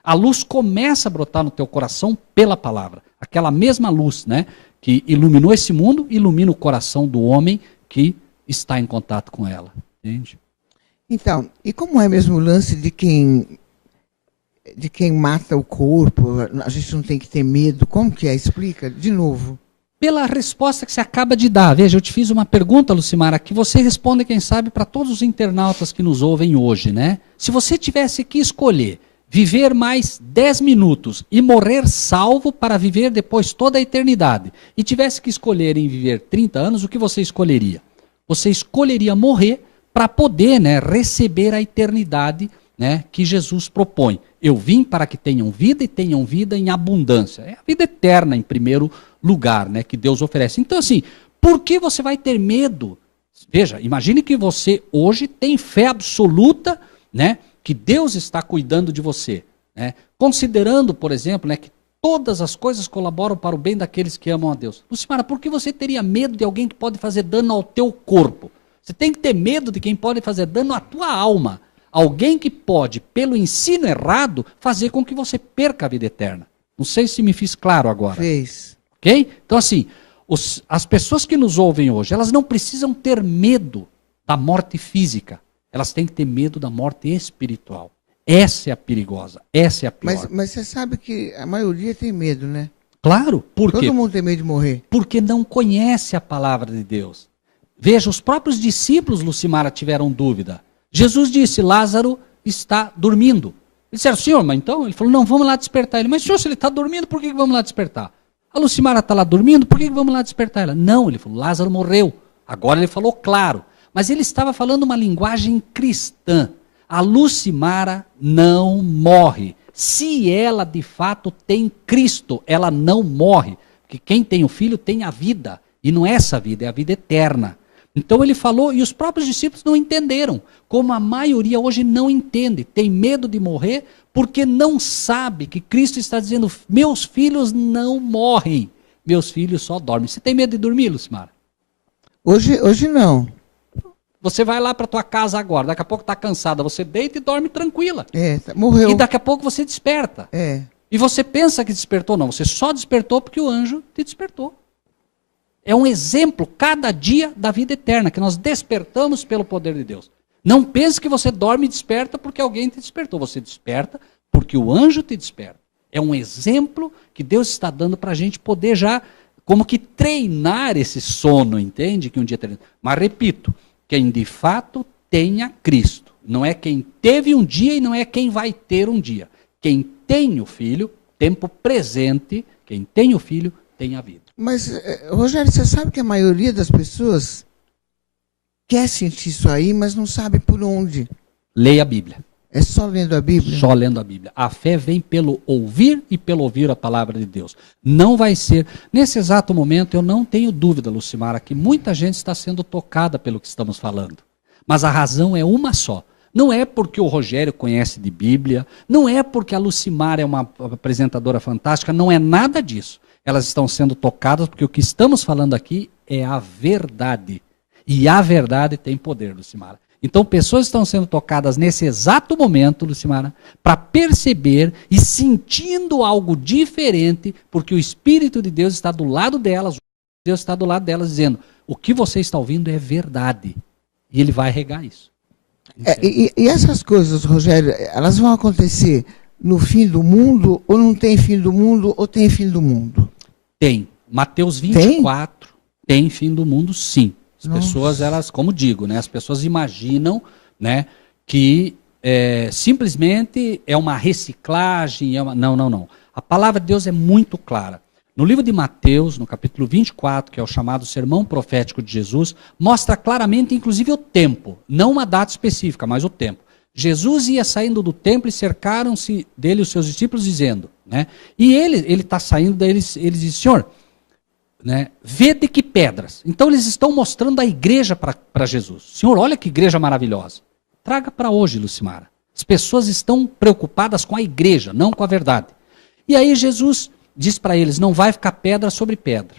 A luz começa a brotar no teu coração pela palavra. Aquela mesma luz, né, que iluminou esse mundo, ilumina o coração do homem que está em contato com ela. Entende? Então, e como é mesmo o lance de quem mata o corpo? A gente não tem que ter medo. Como que é? Explica de novo. Pela resposta que você acaba de dar. Veja, eu te fiz uma pergunta, Lucimara, que você responde, quem sabe, para todos os internautas que nos ouvem hoje, né? Se você tivesse que escolher viver mais 10 minutos e morrer salvo para viver depois toda a eternidade, e tivesse que escolher em viver 30 anos, o que você escolheria? Você escolheria morrer para poder, né, receber a eternidade, né, que Jesus propõe. Eu vim para que tenham vida e tenham vida em abundância. É a vida eterna, em primeiro lugar, né, que Deus oferece. Então, assim, por que você vai ter medo? Veja, imagine que você hoje tem fé absoluta, né, que Deus está cuidando de você, né? Considerando, por exemplo, né, que todas as coisas colaboram para o bem daqueles que amam a Deus. Lucimara, por que você teria medo de alguém que pode fazer dano ao teu corpo? Você tem que ter medo de quem pode fazer dano à tua alma. Alguém que pode, pelo ensino errado, fazer com que você perca a vida eterna. Não sei se me fiz claro agora. Fez. Ok? Então, assim, as pessoas que nos ouvem hoje, elas não precisam ter medo da morte física. Elas têm que ter medo da morte espiritual. Essa é a perigosa, essa é a pior. Mas você sabe que a maioria tem medo, né? Claro, por quê? Todo mundo tem medo de morrer. Porque não conhece a palavra de Deus. Veja, os próprios discípulos, Lucimara, tiveram dúvida. Jesus disse, Lázaro está dormindo. Eles disseram, Senhor, mas então? Ele falou, não, vamos lá despertar ele. Mas, Senhor, se ele está dormindo, por que vamos lá despertar? A Lucimara está lá dormindo, por que vamos lá despertar ela? Não, ele falou, Lázaro morreu. Agora ele falou claro. Mas ele estava falando uma linguagem cristã. A Lucimara não morre. Se ela de fato tem Cristo, ela não morre. Porque quem tem o Filho tem a vida. E não é essa vida, é a vida eterna. Então ele falou e os próprios discípulos não entenderam, como a maioria hoje não entende, tem medo de morrer porque não sabe que Cristo está dizendo, meus filhos não morrem, meus filhos só dormem. Você tem medo de dormir, Lucimara? Hoje não. Você vai lá para tua casa agora, daqui a pouco está cansada, você deita e dorme tranquila. Morreu. E daqui a pouco você desperta. E você pensa que despertou, não, você só despertou porque o anjo te despertou. É um exemplo, cada dia, da vida eterna, que nós despertamos pelo poder de Deus. Não pense que você dorme e desperta porque alguém te despertou. Você desperta porque o anjo te desperta. É um exemplo que Deus está dando para a gente poder já, como que treinar esse sono, entende? Que um dia teremos. Mas repito, quem de fato tenha Cristo. Não é quem teve um dia e não é quem vai ter um dia. Quem tem o Filho, tempo presente, quem tem o Filho, tem a vida. Mas, Rogério, você sabe que a maioria das pessoas quer sentir isso aí, mas não sabe por onde. Leia a Bíblia. É só lendo a Bíblia? Só lendo a Bíblia. A fé vem pelo ouvir e pelo ouvir a palavra de Deus. Não vai ser... Nesse exato momento, eu não tenho dúvida, Lucimara, que muita gente está sendo tocada pelo que estamos falando. Mas a razão é uma só. Não é porque o Rogério conhece de Bíblia, não é porque a Lucimara é uma apresentadora fantástica, não é nada disso. Elas estão sendo tocadas porque o que estamos falando aqui é a verdade. E a verdade tem poder, Lucimara. Então, pessoas estão sendo tocadas nesse exato momento, Lucimara, para perceber e sentindo algo diferente, porque o Espírito de Deus está do lado delas, Deus está do lado delas dizendo, o que você está ouvindo é verdade. E Ele vai regar isso. E essas coisas, Rogério, elas vão acontecer no fim do mundo, ou não tem fim do mundo, ou tem fim do mundo? Tem. Mateus 24 tem fim do mundo, sim. As pessoas, elas, como digo, né, as pessoas imaginam, né, que simplesmente é uma reciclagem, não. A palavra de Deus é muito clara. No livro de Mateus, no capítulo 24, que é o chamado Sermão Profético de Jesus, mostra claramente, inclusive, o tempo. Não uma data específica, mas o tempo. Jesus ia saindo do templo e cercaram-se dele os seus discípulos, dizendo, né? E ele está saindo, daí ele diz, Senhor, né, vede que pedras. Então eles estão mostrando a igreja para Jesus. Senhor, olha que igreja maravilhosa. Traga para hoje, Lucimara. As pessoas estão preocupadas com a igreja, não com a verdade. E aí Jesus diz para eles, não vai ficar pedra sobre pedra.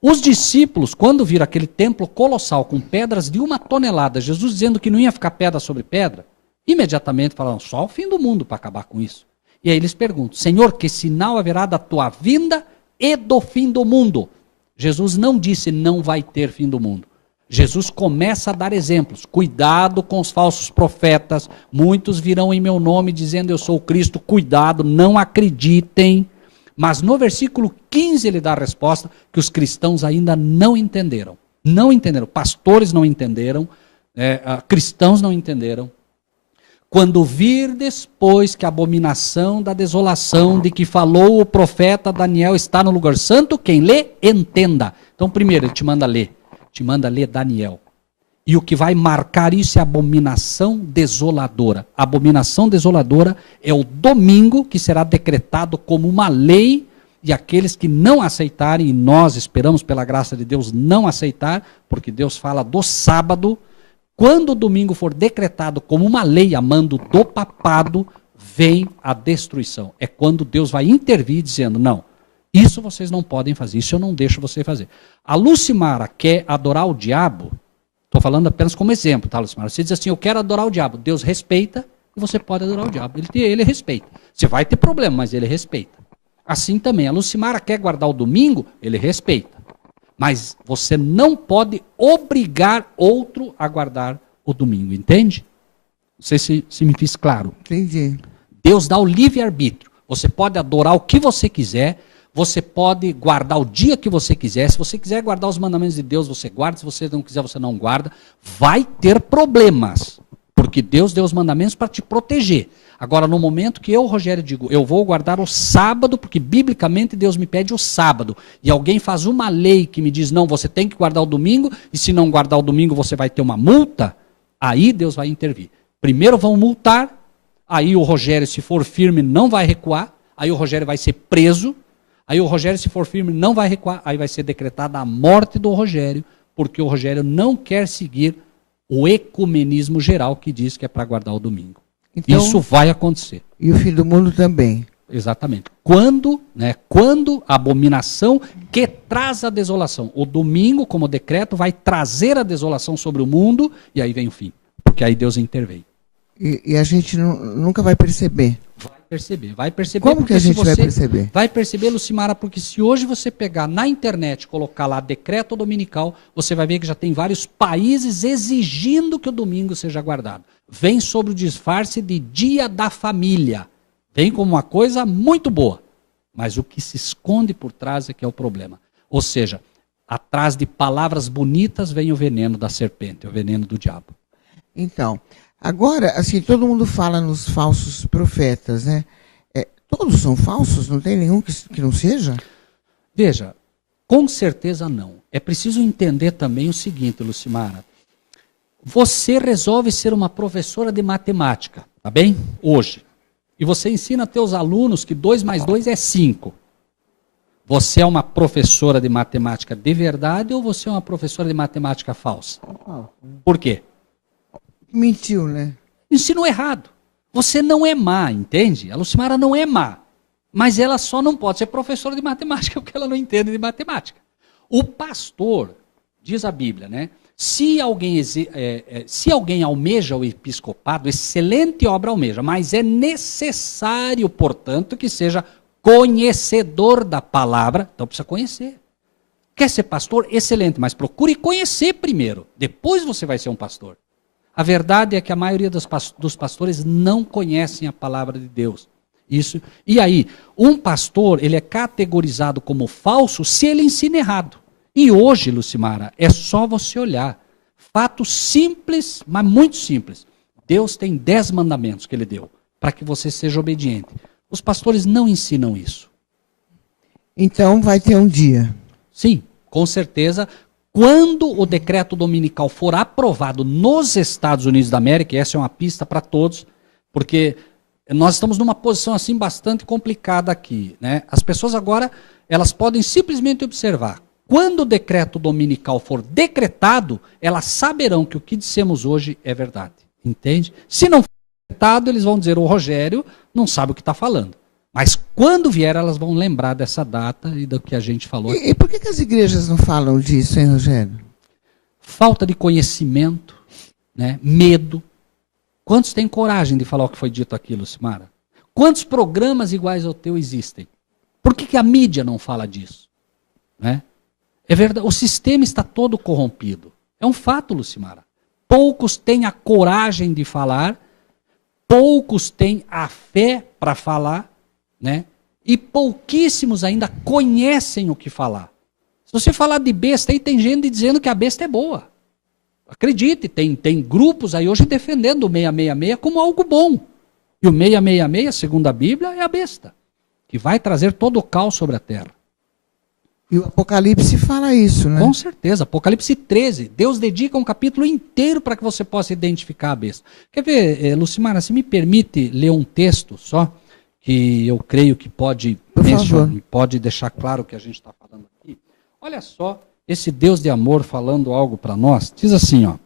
Os discípulos, quando viram aquele templo colossal com pedras de 1 tonelada, Jesus dizendo que não ia ficar pedra sobre pedra, imediatamente falaram, só o fim do mundo para acabar com isso. E aí eles perguntam, Senhor, que sinal haverá da tua vinda e do fim do mundo? Jesus não disse não vai ter fim do mundo. Jesus começa a dar exemplos. Cuidado com os falsos profetas. Muitos virão em meu nome dizendo eu sou o Cristo. Cuidado, não acreditem. Mas no versículo 15 ele dá a resposta que os cristãos ainda não entenderam. Não entenderam. Pastores não entenderam. Cristãos não entenderam. Quando vir depois que a abominação da desolação de que falou o profeta Daniel está no lugar santo, quem lê, entenda. Então, primeiro, ele te manda ler Daniel. E o que vai marcar isso é a abominação desoladora. A abominação desoladora é o domingo que será decretado como uma lei, e aqueles que não aceitarem, e nós esperamos pela graça de Deus não aceitar, porque Deus fala do sábado. Quando o domingo for decretado como uma lei a mando do papado, vem a destruição. É quando Deus vai intervir dizendo, não, isso vocês não podem fazer, isso eu não deixo você fazer. A Lucimara quer adorar o diabo, estou falando apenas como exemplo, tá, Lucimara? Você diz assim, eu quero adorar o diabo. Deus respeita e você pode adorar o diabo. Ele respeita. Você vai ter problema, mas ele respeita. Assim também, a Lucimara quer guardar o domingo, ele respeita. Mas você não pode obrigar outro a guardar o domingo, entende? Não sei se me fiz claro. Entendi. Deus dá o livre-arbítrio. Você pode adorar o que você quiser, você pode guardar o dia que você quiser. Se você quiser guardar os mandamentos de Deus, você guarda. Se você não quiser, você não guarda. Vai ter problemas, porque Deus deu os mandamentos para te proteger. Agora, no momento que eu, Rogério, digo, eu vou guardar o sábado, porque biblicamente Deus me pede o sábado, e alguém faz uma lei que me diz, não, você tem que guardar o domingo, e se não guardar o domingo você vai ter uma multa, aí Deus vai intervir. Primeiro vão multar, aí o Rogério, se for firme, não vai recuar, aí o Rogério vai ser preso, aí o Rogério, se for firme, não vai recuar, aí vai ser decretada a morte do Rogério, porque o Rogério não quer seguir o ecumenismo geral que diz que é para guardar o domingo. Então, isso vai acontecer. E o fim do mundo também. Exatamente. Quando a abominação que traz a desolação. O domingo, como decreto, vai trazer a desolação sobre o mundo e aí vem o fim. Porque aí Deus intervém. E a gente nunca vai perceber. Vai perceber. Como que a gente vai perceber? Vai perceber, Lucimara, porque se hoje você pegar na internet, colocar lá decreto dominical, você vai ver que já tem vários países exigindo que o domingo seja guardado. Vem sobre o disfarce de Dia da Família. Vem como uma coisa muito boa. Mas o que se esconde por trás é que é o problema. Ou seja, atrás de palavras bonitas vem o veneno da serpente, o veneno do diabo. Então, agora, assim, todo mundo fala nos falsos profetas, né? Todos são falsos? Não tem nenhum que não seja? Veja, com certeza não. É preciso entender também o seguinte, Lucimara. Você resolve ser uma professora de matemática, tá bem? Hoje. E você ensina a teus alunos que 2 mais 2 é 5. Você é uma professora de matemática de verdade ou você é uma professora de matemática falsa? Por quê? Mentiu, né? Ensinou errado. Você não é má, entende? A Lucimara não é má. Mas ela só não pode ser professora de matemática porque ela não entende de matemática. O pastor, diz a Bíblia, né? Se alguém almeja o episcopado, excelente obra almeja, mas é necessário, portanto, que seja conhecedor da palavra, então precisa conhecer. Quer ser pastor? Excelente, mas procure conhecer primeiro, depois você vai ser um pastor. A verdade é que a maioria dos pastores não conhecem a palavra de Deus. Isso. E aí, um pastor, ele é categorizado como falso se ele ensina errado. E hoje, Lucimara, é só você olhar. Fato simples, mas muito simples. Deus tem 10 mandamentos que ele deu para que você seja obediente. Os pastores não ensinam isso. Então vai ter um dia. Sim, com certeza. Quando o decreto dominical for aprovado nos Estados Unidos da América, e essa é uma pista para todos, porque nós estamos numa posição assim bastante complicada aqui, né? As pessoas agora, elas podem simplesmente observar. Quando o decreto dominical for decretado, elas saberão que o que dissemos hoje é verdade. Entende? Se não for decretado, eles vão dizer, o Rogério não sabe o que está falando. Mas quando vier, elas vão lembrar dessa data e do que a gente falou. E por que as igrejas não falam disso, hein, Rogério? Falta de conhecimento, né? Medo. Quantos têm coragem de falar o que foi dito aqui, Lucimara? Quantos programas iguais ao teu existem? Por que a mídia não fala disso? Né? É verdade, o sistema está todo corrompido. É um fato, Lucimara. Poucos têm a coragem de falar, poucos têm a fé para falar, né? E pouquíssimos ainda conhecem o que falar. Se você falar de besta, aí tem gente dizendo que a besta é boa. Acredite, tem grupos aí hoje defendendo o 666 como algo bom. E o 666, segundo a Bíblia, é a besta, que vai trazer todo o caos sobre a terra. E o Apocalipse fala isso, né? Com certeza. Apocalipse 13. Deus dedica um capítulo inteiro para que você possa identificar a besta. Quer ver, Lucimara, se me permite ler um texto só, que eu creio que pode deixar claro o que a gente está falando aqui. Olha só, esse Deus de amor falando algo para nós. Diz assim, ó.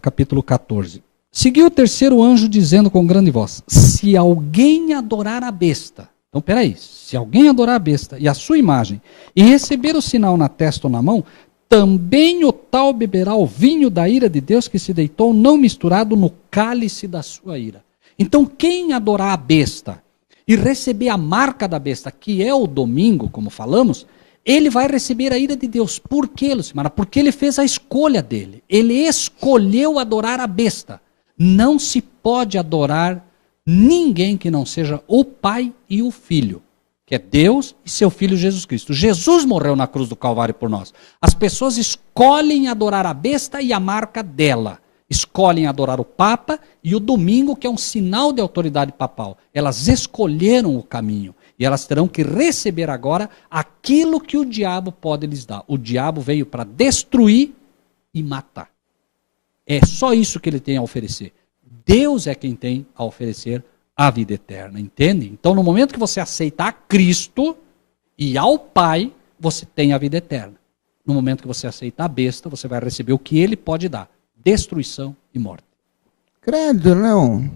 Capítulo 14. Seguiu o terceiro anjo dizendo com grande voz, se alguém adorar a besta, então, peraí, se alguém adorar a besta e a sua imagem e receber o sinal na testa ou na mão, também o tal beberá o vinho da ira de Deus que se deitou não misturado no cálice da sua ira. Então, quem adorar a besta e receber a marca da besta, que é o domingo, como falamos, ele vai receber a ira de Deus. Por quê, Lucimara? Porque ele fez a escolha dele. Ele escolheu adorar a besta. Não se pode adorar ninguém que não seja o Pai e o Filho, que é Deus e seu Filho Jesus Cristo. Jesus morreu na cruz do Calvário por nós. As pessoas escolhem adorar a besta e a marca dela. Escolhem adorar o Papa e o domingo, que é um sinal de autoridade papal. Elas escolheram o caminho e elas terão que receber agora aquilo que o diabo pode lhes dar. O diabo veio para destruir e matar. É só isso que ele tem a oferecer. Deus é quem tem a oferecer a vida eterna, entende? Então, no momento que você aceitar Cristo e ao Pai, você tem a vida eterna. No momento que você aceitar a besta, você vai receber o que ele pode dar: destruição e morte. Credo, não.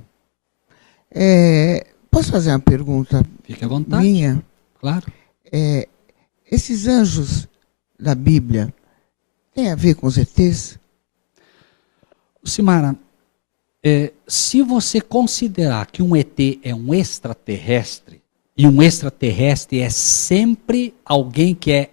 Posso fazer uma pergunta? Fique à vontade. Minha? Claro. Esses anjos da Bíblia têm a ver com os ETs? Simara, se você considerar que um ET é um extraterrestre, e um extraterrestre é sempre alguém que é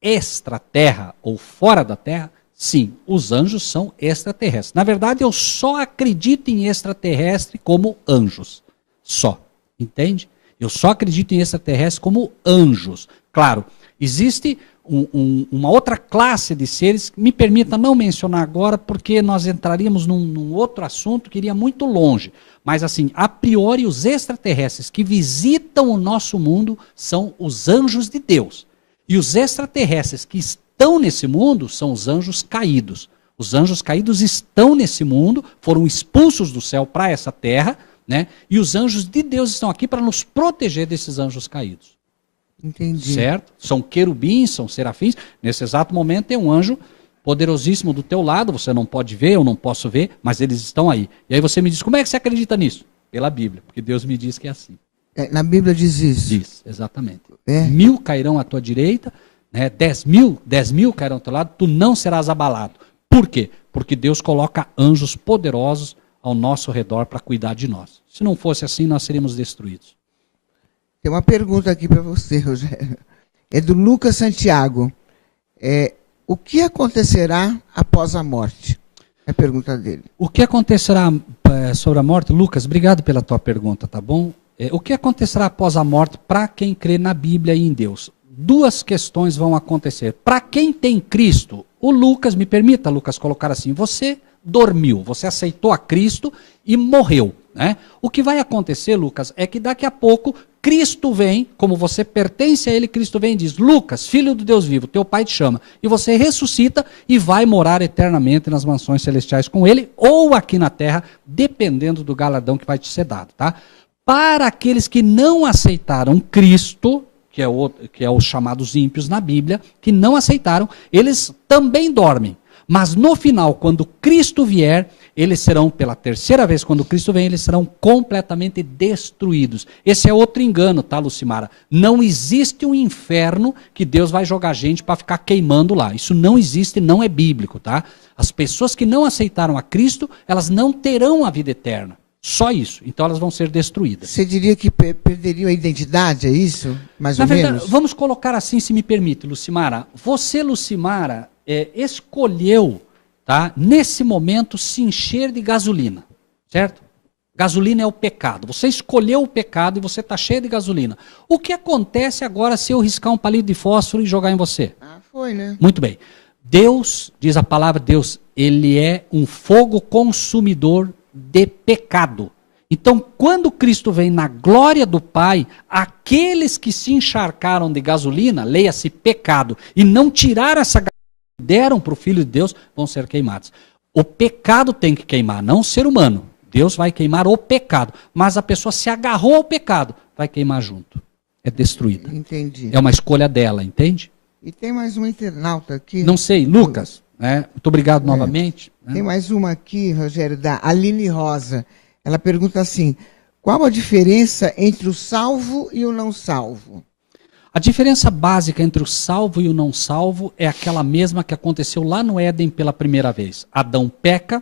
extraterra ou fora da Terra, sim, os anjos são extraterrestres. Na verdade, eu só acredito em extraterrestre como anjos. Só. Entende? Eu só acredito em extraterrestres como anjos. Claro, existe uma outra classe de seres, me permita não mencionar agora, porque nós entraríamos num outro assunto que iria muito longe. Mas assim, a priori, os extraterrestres que visitam o nosso mundo são os anjos de Deus. E os extraterrestres que estão nesse mundo são os anjos caídos. Os anjos caídos estão nesse mundo, foram expulsos do céu para essa terra, né? E os anjos de Deus estão aqui para nos proteger desses anjos caídos. Entendi. Certo? São querubins, são serafins. Nesse exato momento tem um anjo poderosíssimo do teu lado, você não pode ver, eu não posso ver, mas eles estão aí. E aí você me diz, como é que você acredita nisso? Pela Bíblia, porque Deus me diz que é assim. Na Bíblia diz isso? Diz, exatamente. 1000 cairão à tua direita, né? 10 mil cairão ao teu lado, tu não serás abalado. Por quê? Porque Deus coloca anjos poderosos ao nosso redor para cuidar de nós. Se não fosse assim, nós seríamos destruídos. Tem uma pergunta aqui para você, Rogério. É do Lucas Santiago. O que acontecerá após a morte? É a pergunta dele. O que acontecerá sobre a morte? Lucas, obrigado pela tua pergunta, tá bom? O que acontecerá após a morte para quem crê na Bíblia e em Deus? Duas questões vão acontecer. Para quem tem Cristo, o Lucas, me permita, Lucas, colocar assim, você dormiu, você aceitou a Cristo e morreu, né? O que vai acontecer, Lucas, é que daqui a pouco Cristo vem, como você pertence a ele, Cristo vem e diz, Lucas, filho do Deus vivo, teu pai te chama, e você ressuscita e vai morar eternamente nas mansões celestiais com ele, ou aqui na terra, dependendo do galardão que vai te ser dado, tá? Para aqueles que não aceitaram Cristo, que é os chamados ímpios na Bíblia, que não aceitaram, eles também dormem. Mas no final, quando Cristo vier, eles serão, pela terceira vez, quando Cristo vem, eles serão completamente destruídos. Esse é outro engano, tá, Lucimara? Não existe um inferno que Deus vai jogar gente para ficar queimando lá. Isso não existe, não é bíblico, tá? As pessoas que não aceitaram a Cristo, elas não terão a vida eterna. Só isso. Então elas vão ser destruídas. Você diria que perderiam a identidade, é isso? Mais ou menos? Vamos colocar assim, se me permite, Lucimara. Você, Lucimara, escolheu, tá, nesse momento, se encher de gasolina, certo? Gasolina é o pecado. Você escolheu o pecado e você está cheio de gasolina. O que acontece agora se eu riscar um palito de fósforo e jogar em você? Foi, né? Muito bem. Deus, diz a palavra de Deus, ele é um fogo consumidor de pecado. Então, quando Cristo vem na glória do Pai, aqueles que se encharcaram de gasolina, leia-se pecado, e não tiraram essa gasolina, deram para o Filho de Deus, vão ser queimados. O pecado tem que queimar, não o ser humano. Deus vai queimar o pecado, mas a pessoa se agarrou ao pecado, vai queimar junto. É destruída. Entendi. É uma escolha dela, entende? E tem mais um internauta aqui. Não sei, Lucas, né? Muito obrigado novamente. Né? Tem mais uma aqui, Rogério, da Aline Rosa. Ela pergunta assim, qual a diferença entre o salvo e o não salvo? A diferença básica entre o salvo e o não salvo é aquela mesma que aconteceu lá no Éden pela primeira vez. Adão peca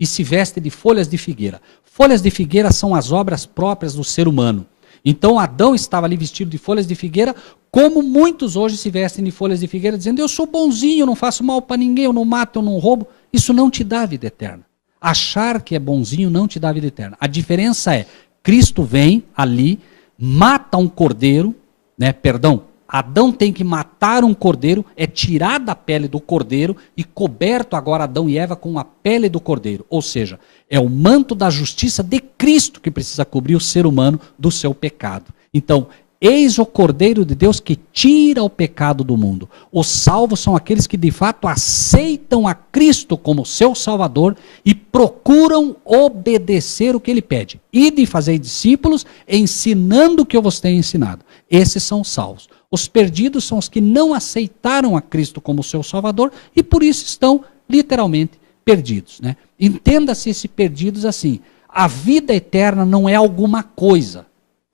e se veste de folhas de figueira. Folhas de figueira são as obras próprias do ser humano. Então Adão estava ali vestido de folhas de figueira, como muitos hoje se vestem de folhas de figueira, dizendo, eu sou bonzinho, eu não faço mal para ninguém, eu não mato, eu não roubo. Isso não te dá vida eterna. Achar que é bonzinho não te dá vida eterna. A diferença é, Cristo vem ali, mata um cordeiro, né? Perdão, Adão tem que matar um cordeiro, é tirada a pele do cordeiro e coberto agora Adão e Eva com a pele do cordeiro. Ou seja, é o manto da justiça de Cristo que precisa cobrir o ser humano do seu pecado. Então, eis o Cordeiro de Deus que tira o pecado do mundo. Os salvos são aqueles que de fato aceitam a Cristo como seu Salvador e procuram obedecer o que ele pede. Ide e fazei discípulos, ensinando o que eu vos tenho ensinado. Esses são os salvos. Os perdidos são os que não aceitaram a Cristo como seu Salvador e por isso estão literalmente perdidos, né? Entenda-se esse perdidos assim: a vida eterna não é alguma coisa,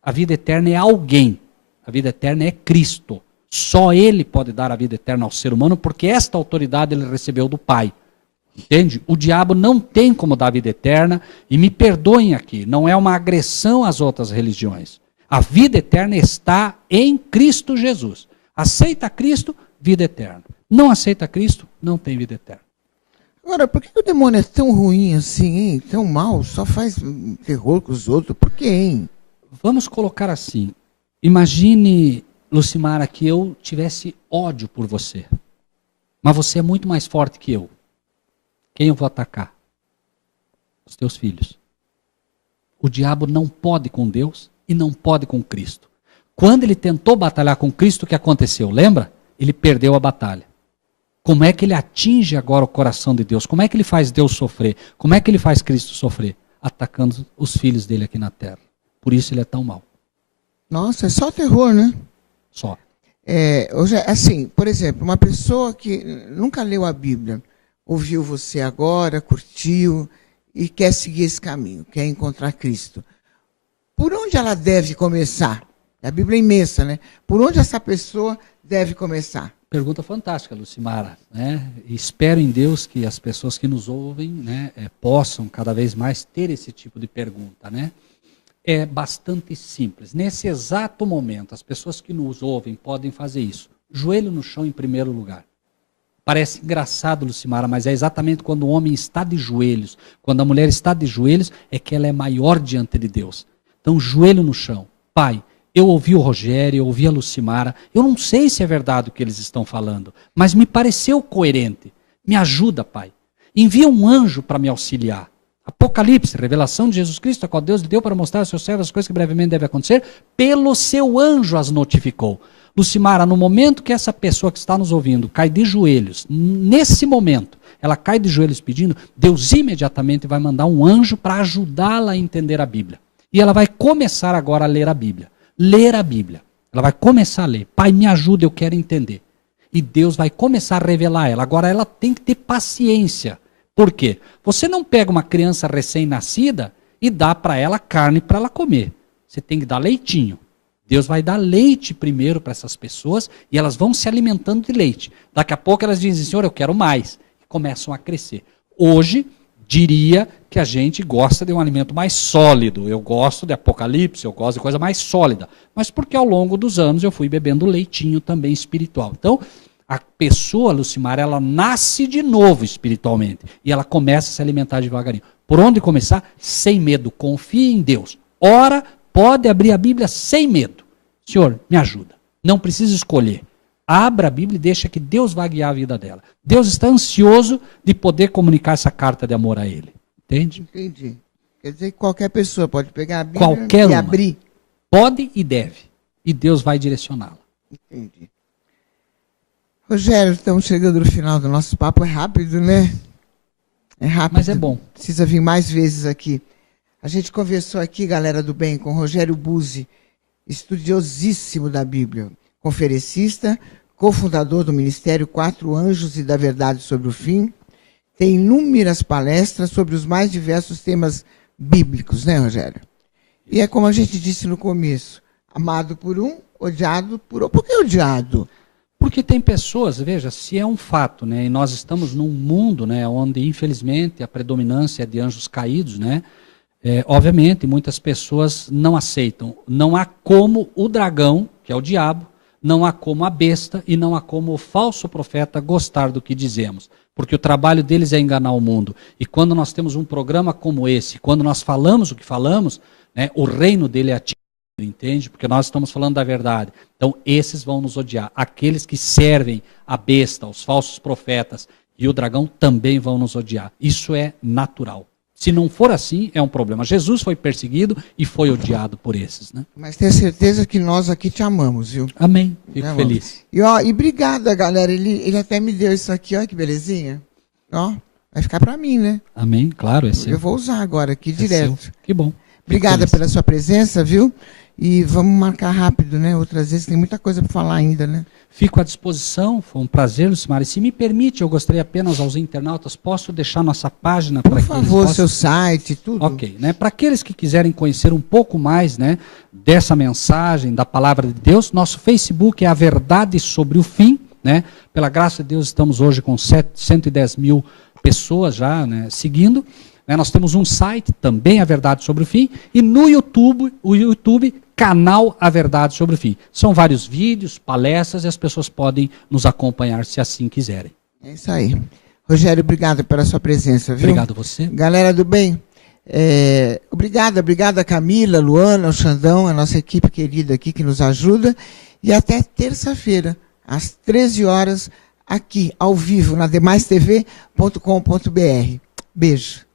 a vida eterna é alguém, a vida eterna é Cristo. Só Ele pode dar a vida eterna ao ser humano, porque esta autoridade Ele recebeu do Pai. Entende? O diabo não tem como dar a vida eterna, e me perdoem aqui, não é uma agressão às outras religiões. A vida eterna está em Cristo Jesus. Aceita Cristo, vida eterna. Não aceita Cristo, não tem vida eterna. Agora, por que o demônio é tão ruim assim, hein? Tão mal, só faz terror com os outros? Por quê, hein? Vamos colocar assim. Imagine, Lucimara, que eu tivesse ódio por você. Mas você é muito mais forte que eu. Quem eu vou atacar? Os teus filhos. O diabo não pode com Deus e não pode com Cristo. Quando ele tentou batalhar com Cristo, o que aconteceu? Lembra? Ele perdeu a batalha. Como é que ele atinge agora o coração de Deus? Como é que ele faz Deus sofrer? Como é que ele faz Cristo sofrer? Atacando os filhos dele aqui na terra. Por isso ele é tão mau. Nossa, é só terror, né? Só. Hoje, assim, por exemplo, uma pessoa que nunca leu a Bíblia, ouviu você agora, curtiu e quer seguir esse caminho, quer encontrar Cristo. Por onde ela deve começar? A Bíblia é imensa, né? Por onde essa pessoa deve começar? Pergunta fantástica, Lucimara, né? E espero em Deus que as pessoas que nos ouvem, né, possam cada vez mais ter esse tipo de pergunta, né? É bastante simples. Nesse exato momento, as pessoas que nos ouvem podem fazer isso. Joelho no chão em primeiro lugar. Parece engraçado, Lucimara, mas é exatamente quando o homem está de joelhos, quando a mulher está de joelhos, é que ela é maior diante de Deus. Então, joelho no chão. Pai, eu ouvi o Rogério, eu ouvi a Lucimara, eu não sei se é verdade o que eles estão falando, mas me pareceu coerente. Me ajuda, Pai. Envia um anjo para me auxiliar. Apocalipse, revelação de Jesus Cristo, a qual Deus lhe deu para mostrar aos seus servos as coisas que brevemente devem acontecer, pelo seu anjo as notificou. Lucimara, no momento que essa pessoa que está nos ouvindo cai de joelhos, nesse momento, ela cai de joelhos pedindo, Deus imediatamente vai mandar um anjo para ajudá-la a entender a Bíblia. E ela vai começar agora a ler a Bíblia. Ler a Bíblia. Ela vai começar a ler. Pai, me ajuda, eu quero entender. E Deus vai começar a revelar a ela. Agora ela tem que ter paciência. Por quê? Você não pega uma criança recém-nascida e dá para ela carne para ela comer. Você tem que dar leitinho. Deus vai dar leite primeiro para essas pessoas e elas vão se alimentando de leite. Daqui a pouco elas dizem, Senhor, eu quero mais. E começam a crescer. Hoje, diria que a gente gosta de um alimento mais sólido. Eu gosto de Apocalipse, eu gosto de coisa mais sólida. Mas porque ao longo dos anos eu fui bebendo leitinho também espiritual. Então, a pessoa, Lucimara, ela nasce de novo espiritualmente. E ela começa a se alimentar devagarinho. Por onde começar? Sem medo. Confie em Deus. Ora, pode abrir a Bíblia sem medo. Senhor, me ajuda. Não precisa escolher. Abra a Bíblia e deixa que Deus vá guiar a vida dela. Deus está ansioso de poder comunicar essa carta de amor a Ele. Entende? Entendi. Quer dizer que qualquer pessoa pode pegar a Bíblia e abrir. Pode e deve. E Deus vai direcioná-la. Entendi. Rogério, estamos chegando no final do nosso papo. É rápido, né? É rápido. Mas é bom. Precisa vir mais vezes aqui. A gente conversou aqui, galera do bem, com Rogério Buzzi, estudiosíssimo da Bíblia, conferencista, cofundador do Ministério Quatro Anjos e da Verdade sobre o Fim. Tem inúmeras palestras sobre os mais diversos temas bíblicos, né, Rogério? E é como a gente disse no começo, amado por um, odiado por outro. Por que odiado? Porque tem pessoas, veja, se é um fato, né, e nós estamos num mundo, né, onde infelizmente a predominância é de anjos caídos, né, obviamente muitas pessoas não aceitam. Não há como o dragão, que é o diabo, não há como a besta e não há como o falso profeta gostar do que dizemos. Porque o trabalho deles é enganar o mundo. E quando nós temos um programa como esse, quando nós falamos o que falamos, né, o reino dele é atingido, entende? Porque nós estamos falando da verdade. Então esses vão nos odiar. Aqueles que servem a besta, os falsos profetas e o dragão também vão nos odiar. Isso é natural. Se não for assim, é um problema. Jesus foi perseguido e foi odiado por esses, né? Mas tenha certeza que nós aqui te amamos, viu? Amém. Fico feliz. E obrigada, galera. Ele até me deu isso aqui, olha que belezinha. Ó, vai ficar para mim, né? Amém, claro, é seu. Eu vou usar agora aqui direto. Seu. Que bom. Obrigada pela sua presença, viu? E vamos marcar rápido, né? Outras vezes tem muita coisa para falar ainda, né? Fico à disposição, foi um prazer, Lucimara. E se me permite, eu gostaria apenas aos internautas, posso deixar nossa página para que eles possam... Por favor, seu site, tudo. Ok, né? Para aqueles que quiserem conhecer um pouco mais, né, dessa mensagem, da palavra de Deus, nosso Facebook é A Verdade Sobre o Fim, né? Pela graça de Deus, estamos hoje com 110 mil pessoas já, né, seguindo. Nós temos um site, também A Verdade Sobre o Fim, e no YouTube, canal A Verdade Sobre o Fim. São vários vídeos, palestras, e as pessoas podem nos acompanhar se assim quiserem. É isso aí. Rogério, obrigado pela sua presença, viu? Obrigado a você. Galera do bem, obrigada Camila, Luana, o Xandão, a nossa equipe querida aqui que nos ajuda. E até terça-feira, às 13 horas, aqui, ao vivo, na demaistv.com.br. Beijo.